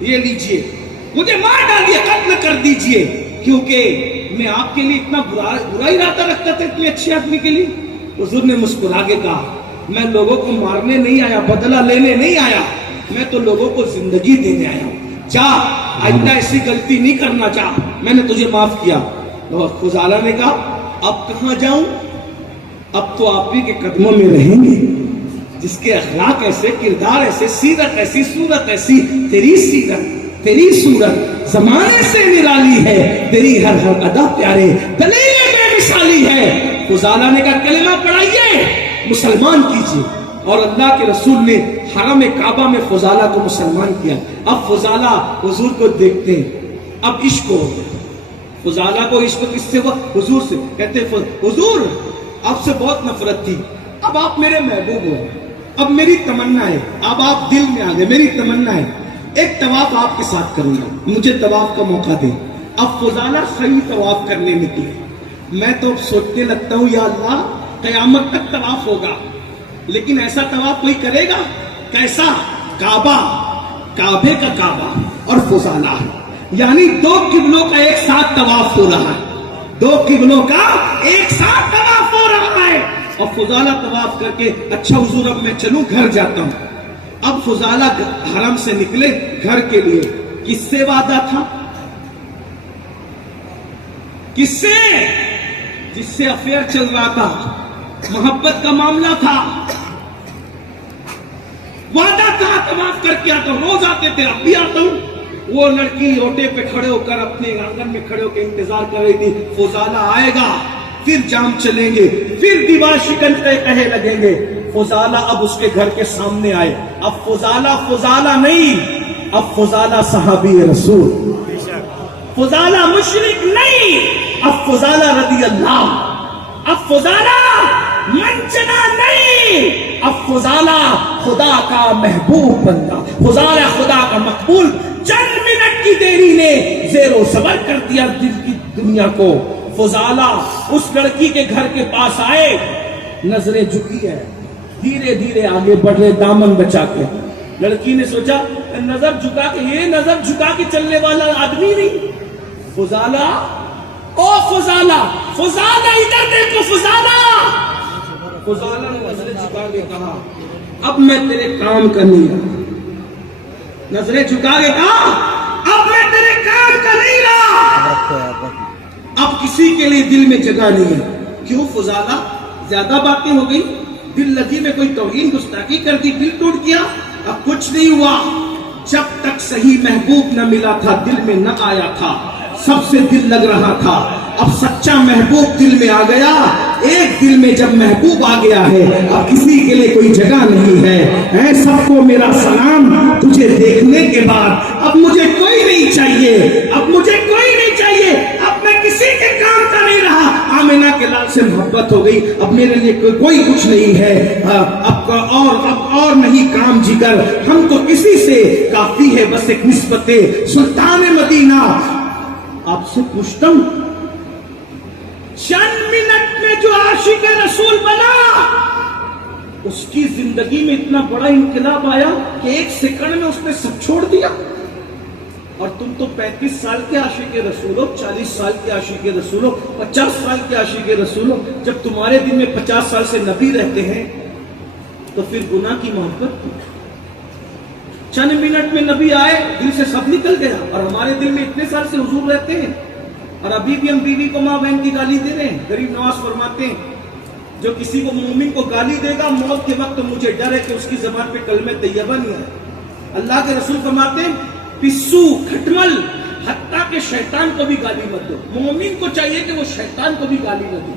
یہ لیجئے مجھے مار ڈالیے, قتل کر دیجئے, کیونکہ میں آپ کے لیے اتنا برا ارادہ رکھتا تھا اتنے اچھے آدمی کے لیے. حضور نے مسکرا کے کہا میں لوگوں کو مارنے نہیں آیا, بدلہ لینے نہیں آیا, میں تو لوگوں کو زندگی دینے آیا ہوں. جا آئندہ ایسی غلطی نہیں کرنا, چاہ میں نے تجھے معاف کیا. فضالہ نے کہا اب کہاں جاؤں, اب تو آپ ہی کے قدموں میں رہیں گے. جس کے اخلاق ایسے, کردار ایسے, سیرت ایسی, صورت ایسی, تیری سیرت تیری صورت زمانے سے نرالی ہے, تیری ہر ہر ادا پیارے دلیل بے مثالی ہے. فضالہ نے کہا کلمہ پڑھائیے, مسلمان کیجیے. اور اللہ کے رسول نے حرم کعبہ میں فضالہ کو مسلمان کیا. اب فضالہ حضور کو دیکھتے ہیں, اب عشق ہو گیا. فضالہ کو عشق کس سے ہوا؟ حضور سے. کہتے حضور آپ سے بہت نفرت تھی, اب آپ میرے محبوب ہو, اب میری تمنا ہے, اب آپ دل میں آ گئے, میری تمنا ہے ایک طواف آپ کے ساتھ کروں گا, مجھے طواف کا موقع دیں. اب فضالہ صحیح طواف کرنے نکلے. میں تو سوچنے لگتا ہوں یا اللہ قیامت تک طواف ہوگا, لیکن ایسا طواف کوئی کرے گا کیسا؟ کعبہ، کعبے کا کعبہ اور فضالہ، یعنی دو قبلوں کا ایک ساتھ طواف ہو رہا ہے، دو قبلوں کا ایک ساتھ طواف ہو رہا ہے۔ اور فضالہ طواف کر کے اچھا حضور اب میں چلوں گھر جاتا ہوں۔ اب فضالہ حرم سے نکلے گھر کے لیے، کس سے وعدہ تھا؟ کس سے؟ جس سے افیئر چل رہا تھا، محبت کا معاملہ تھا، وعدہ تھا طواف کر کے آتا ہوں، روز آتے تھے، اب بھی آتا ہوں۔ وہ لڑکی روٹے پہ کھڑے ہو کر اپنے آنگن میں کھڑے ہو کے انتظار کر رہی تھی، فضالہ آئے گا، پھر جام چلیں گے، پھر دیوار شکنج کہے لگیں گے۔ فضالہ اب اس کے گھر کے سامنے آئے۔ اب فضالہ نہیں، اب فضالہ صحابی رسول، فضالہ مشرک نہیں، اب فضالہ رضی اللہ، اب فضالہ منچنا نہیں، اب فضالہ خدا کا محبوب بندہ، فضالہ خدا کا مقبول۔ چند منٹ کی دیری نے زیر و زبر کر دیا دل کی دنیا کو۔ فضالہ اس لڑکی کے گھر کے پاس آئے، نظریں جھکی ہے، دھیرے دھیرے آگے بڑھ رہے دامن بچا کے۔ لڑکی نے سوچا نظر جھکا کے، یہ نظر جھکا کے چلنے والا آدمی نہیں۔ فضالہ، او فضالہ، فضالہ ادھر دیکھو فضالہ۔ فضالہ نے نظریں جھکا کے کہا اب میں تیرے کام کا نہیں رہا۔ نظریں جھکا کے کہا اب میں تیرے کام کا نہیں رہا، اب کسی کے لیے دل میں جگہ نہیں ہے۔ کیوں فضالہ؟ زیادہ باتیں ہو گئی، دل لگی میں کوئی توہین گستاخی کر دی، دل ٹوٹ گیا؟ اب کچھ نہیں ہوا۔ جب تک صحیح محبوب نہ ملا تھا، دل میں نہ آیا تھا، سب سے دل لگ رہا تھا۔ اب سچا محبوب دل میں آ گیا، ایک دل میں جب محبوب آ گیا ہے، اب کسی کے لیے کوئی جگہ نہیں ہے۔ اے سب کو میرا سلام، تجھے دیکھنے کے بعد اب مجھے کوئی نہیں چاہیے، اب مجھے کوئی نہیں چاہیے، اب میں کسی کے کام کا نہیں رہا۔ آمینہ کے لال سے محبت ہو گئی، اب میرے لیے کوئی کچھ نہیں ہے، اب اور نہیں کام جگر، ہم کو کسی سے کافی ہے بس ایک نسبت سلطان مدینہ۔ آپ سے پوچھتا ہوں، چند منٹ میں جو عاشق رسول بنا، اس کی زندگی میں اتنا بڑا انقلاب آیا کہ ایک سیکنڈ میں اس نے سب چھوڑ دیا۔ اور تم تو 35 سال کے عاشق رسول ہو، 40 سال کے عاشق رسول ہو، 50 سال کے عاشق رسول ہو۔ جب تمہارے دل میں 50 سال سے نبی رہتے ہیں تو پھر گناہ کی محبت کی؟ چند منٹ میں نبی آئے، دل سے سب نکل گیا، اور ہمارے دل میں اتنے سال سے حضور رہتے ہیں، اور ابھی بھی ہم بیوی کو ماں بہن کی گالی دے رہے ہیں۔ غریب نواز فرماتے ہیں جو کسی کو مومن کو گالی دے گا موت کے وقت، تو مجھے ڈر ہے کہ اس کی زبان پہ کلمہ طیبہ نہیں ہے۔ اللہ کے رسول فرماتے ہیں پسو کھٹمل، حتیٰ کہ شیطان کو بھی گالی مت دو۔ مومن کو چاہیے کہ وہ شیطان کو بھی گالی نہ دے۔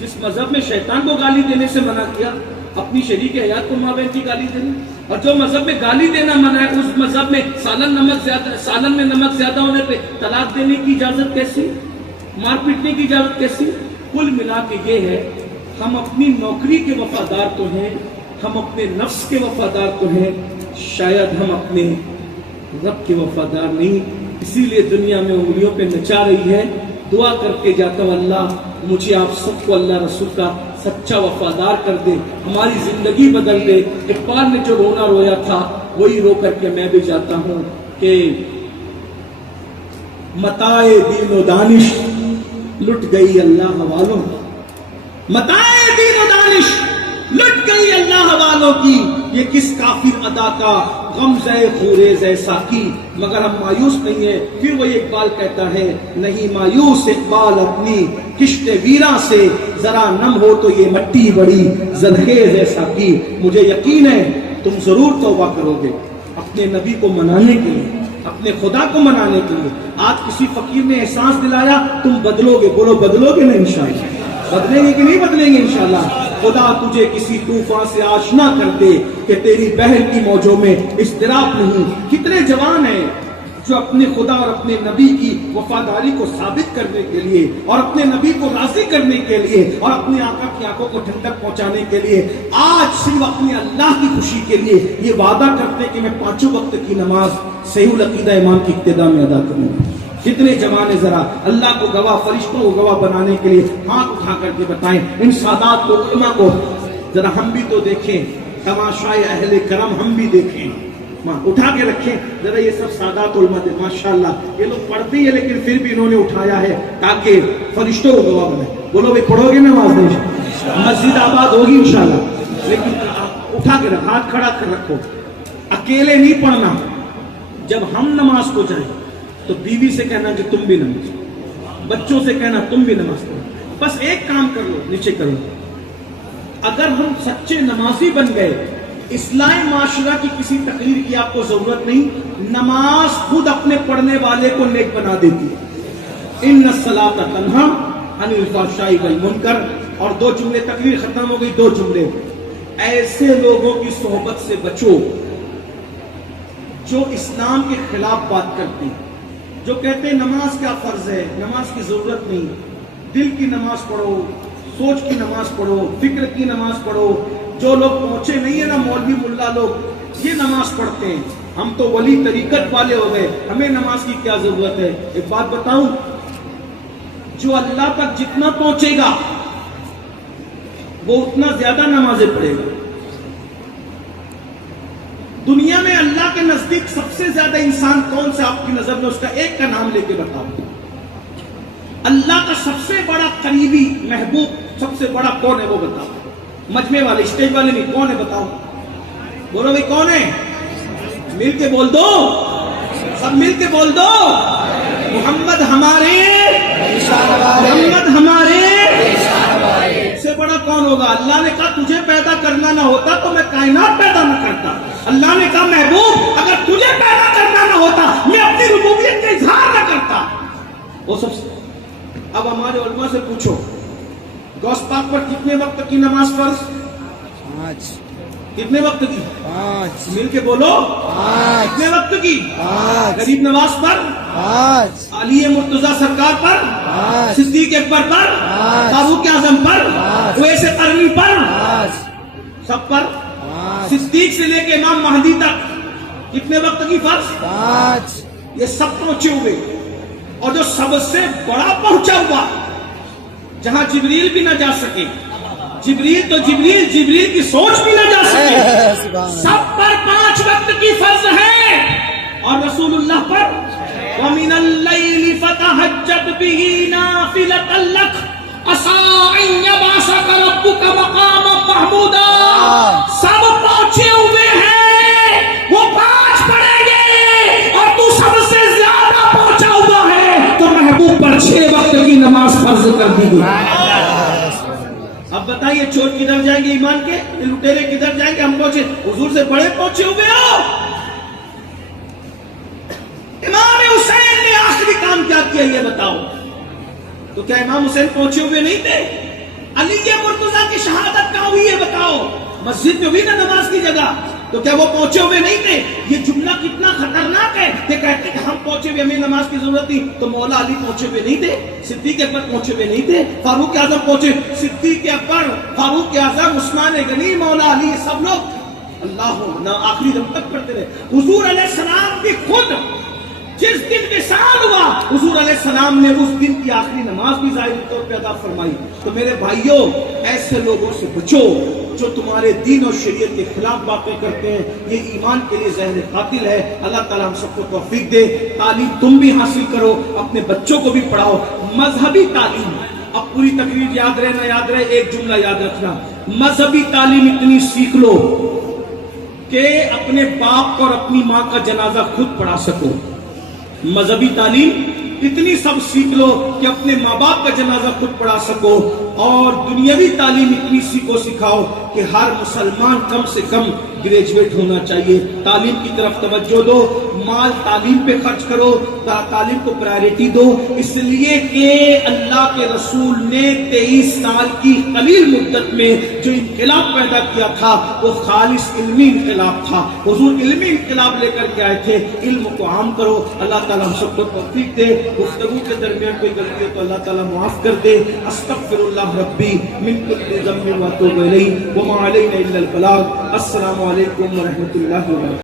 جس مذہب میں شیطان کو گالی دینے سے منع کیا، اپنی شریک حیات کو ماں بہن کی گالی دینا، اور جو مذہب میں گالی دینا منع ہے، اس مذہب میں سالن میں نمک زیادہ ہونے پہ طلاق دینے کی اجازت کیسی، مار پیٹنے کی اجازت کیسی؟ کل ملا کے یہ ہے، ہم اپنی نوکری کے وفادار تو ہیں، ہم اپنے نفس کے وفادار تو ہیں، شاید ہم اپنے رب کے وفادار نہیں، اسی لیے دنیا میں انگلیوں پہ نچا رہی ہے۔ دعا کر کے جاتا ہوں اللہ مجھے آپ سب کو اللہ رسول کا سچا وفادار کر دے، ہماری زندگی بدل دے۔ اقبال نے جو رونا رویا تھا وہی رو کر کے میں بھی جاتا ہوں کہ متاع دین و دانش لٹ گئی اللہ والوں، متاع دین و دانش لٹ گئی اللہ والوں کی، یہ کس کافر ادا کا غمزہ خوریز ساقی، مگر ہم مایوس نہیں ہیں۔ پھر وہ اقبال کہتا ہے نہیں مایوس اقبال اپنی کشت ویرا سے، ذرا نم ہو تو یہ مٹی بڑی زرخیز ساقی۔ مجھے یقین ہے تم ضرور توبہ کرو گے اپنے نبی کو منانے کے لیے، اپنے خدا کو منانے کے لیے۔ آج کسی فقیر نے احساس دلایا تم بدلو گے، بولو بدلو گے نا انشاءاللہ؟ بدلیں گے کہ نہیں بدلیں گے انشاءاللہ؟ خدا تجھے کسی طوفان سے آشنا کر دے کہ تیری بحر کی موجوں میں اضطراب نہیں۔ کتنے جوان ہیں جو اپنے خدا اور اپنے نبی کی وفاداری کو ثابت کرنے کے لیے اور اپنے نبی کو راضی کرنے کے لیے اور اپنے آقا کی آنکھوں کو ٹھنڈک پہنچانے کے لیے آج صرف اپنے اللہ کی خوشی کے لیے یہ وعدہ کرتے کہ میں 5 وقت کی نماز صحیح العقیدہ امام کی اقتداء میں ادا کروں گا۔ کتنے جوان ذرا اللہ کو گواہ، فرشتوں کو گواہ بنانے کے لیے ہاتھ اٹھا کر کے بتائیں۔ ان سادات کو، علماء کو ذرا ہم بھی تو دیکھیں۔ تماشائے اہل کرم ہم بھی دیکھیں. اٹھا کے رکھیں ذرا یہ سب سادات علماء تھے ماشاءاللہ. یہ لوگ پڑھتے ہی ہیں لیکن پھر بھی انہوں نے اٹھایا ہے تاکہ فرشتوں کو گواہ بنائے. بولو بھائی پڑھو گے نماز نہیں؟ مسجد آباد ہوگی انشاءاللہ. لیکن اٹھا کے رکھ, ہاتھ کھڑا کر رکھو. اکیلے نہیں پڑھنا. جب ہم نماز کو جائیں تو بیوی سے کہنا کہ تم بھی نماز پڑھو, بچوں سے کہنا تم بھی نماز پڑھو. بس ایک کام کر لو, نیچے کرو. اگر ہم سچے نمازی بن گئے, اسلامی معاشرہ کی کسی تقریر کی آپ کو ضرورت نہیں. نماز خود اپنے پڑھنے والے کو نیک بنا دیتی ہے. ان الصلاۃ تنہا عن الفحشاء والمنکر. اور 2 جملے, تقریر ختم ہو گئی. 2 جملے, ایسے لوگوں کی صحبت سے بچو جو اسلام کے خلاف بات کرتے ہیں, جو کہتے ہیں نماز کیا فرض ہے, نماز کی ضرورت نہیں, دل کی نماز پڑھو, سوچ کی نماز پڑھو, فکر کی نماز پڑھو. جو لوگ پہنچے نہیں ہیں نا مولوی ملا لوگ, یہ نماز پڑھتے ہیں. ہم تو ولی طریقت والے ہو گئے, ہمیں نماز کی کیا ضرورت ہے. ایک بات بتاؤں, جو اللہ تک جتنا پہنچے گا وہ اتنا زیادہ نمازیں پڑھے گا. دنیا میں اللہ کے نزدیک سب سے زیادہ انسان کون سے آپ کی نظر میں, اس کا ایک کا نام لے کے بتاؤ. اللہ کا سب سے بڑا قریبی محبوب سب سے بڑا کون ہے وہ بتاؤ. مجمع والے, اسٹیج والے نہیں, کون ہے بتاؤ. بولو بھائی کون ہے, مل کے بول دو, سب مل کے بول دو. محمد ہمارے, محمد ہمارے. سے بڑا کون ہوگا. اللہ نے کہا تجھے پیدا کرنا نہ ہوتا تو میں کائنات پیدا نہ کرتا. اللہ نے کہا محبوب اگر تجھے پیدا کرنا نہ ہوتا میں اپنی ربوبیت کا اظہار نہ کرتا. وہ سب. اب ہمارے علماء سے پوچھو غوث پاک پر کتنے وقت کی نماز فرض؟ 5. کتنے وقت کی؟ 5. مل کے بولو. 5. کتنے وقت کی؟ 5. غریب نواز پر 5. علی مرتضیٰ سرکار پر 5. صدیق اکبر پر 5. فاروق اعظم پر 5. اویس قرنی پر 5. سب پر 5. صدیق سے لے کے امام مہدی تک کتنے وقت کی فرض؟ 5. یہ سب پہنچے ہوئے. اور جو سب سے بڑا پہنچا ہوا, جہاں جبریل بھی نہ جا سکے, جبریل تو جبریل کی سوچ بھی نہ جا سکے, سب پر 5 وقت کی فرض ہے. اور رسول اللہ پر وَمِنَ اللَّيْلِ فَتَهَجَّدْ بِهِ نَافِلَةً لَكَ عَسَىٰ أَن يَبْعَثَكَ رَبُّكَ مَقَامًا مَحْمُودًا. سب پہنچے ہوئے ہیں, وہ 5 پڑھیں گے. اور تو سب سے زیادہ پہنچا ہوا ہے تو محبوب پر 6 وقت کی نماز فرض کر دی گئی. اب بتائیے چور کدھر جائیں گے ایمان کے, لٹیرے کدھر جائیں گے. ہم پہنچے, حضور سے بڑے پہنچے ہوئے ہو. امام حسین نے آخری کام کیا کیا یہ بتاؤ. تو کیا امام حسین پہنچے ہوئے نہیں تھے؟ علی مرتضیٰ کی شہادت کہاں ہوئی ہے بتاؤ. مسجد میں ہوئی نا نماز کی جگہ, تو کیا وہ پہنچے ہوئے نہیں تھے؟ یہ جملہ کتنا خطرناک ہے کہ کہتے کہ ہم پہنچے ہوئے, ہمیں نماز کی ضرورت تھی. تو مولا علی پہنچے ہوئے نہیں تھے, صدیق اکبر پہنچے ہوئے نہیں تھے, فاروق اعظم پہنچے, صدیق اکبر, فاروق اعظم, عثمان غنی, مولا علی, سب لوگ اللہ آخری دم تک پڑھتے رہے. حضور علیہ السلام بھی خود جس دن وصال ہوا, حضور علیہ السلام نے اس دن کی آخری نماز بھی ظاہری طور پہ ادا فرمائی. تو میرے بھائیوں, ایسے لوگوں سے بچو جو تمہارے دین اور شریعت کے خلاف باتیں کرتے ہیں. یہ ایمان کے لیے زہر قاتل ہے. اللہ تعالیٰ ہم سب کو توفیق دے. تعلیم تم بھی حاصل کرو, اپنے بچوں کو بھی پڑھاؤ. مذہبی تعلیم, اب پوری تقریر یاد رہے نہ یاد رہے, ایک جملہ یاد رکھنا. مذہبی تعلیم اتنی سیکھ لو کہ اپنے باپ اور اپنی ماں کا جنازہ خود پڑھا سکو. مذہبی تعلیم اتنی سب سیکھ لو کہ اپنے ماں باپ کا جنازہ خود پڑھا سکو. اور دنیاوی تعلیم اتنی سیکھو سکھاؤ کہ ہر مسلمان کم سے کم گریجویٹ ہونا چاہیے. تعلیم کی طرف توجہ دو, مال تعلیم پہ خرچ کرو, تعلیم کو پرائرٹی دو. اس لیے کہ اللہ کے رسول نے 23 سال کی قلیل مدت میں جو انقلاب پیدا کیا تھا وہ خالص علمی انقلاب تھا. حضور علمی انقلاب لے کر کے آئے تھے. علم کو عام کرو. اللہ تعالیٰ ہم سب کو توفیق دے. گفتگو کے درمیان کوئی غلطی ہے تو اللہ تعالیٰ معاف کر دے. استغفر اللہ ربی من کل ذنب واتوب الیہ وما علینا الا البلاغ. السلام علیکم ورحمۃ اللہ وبرکاتہ.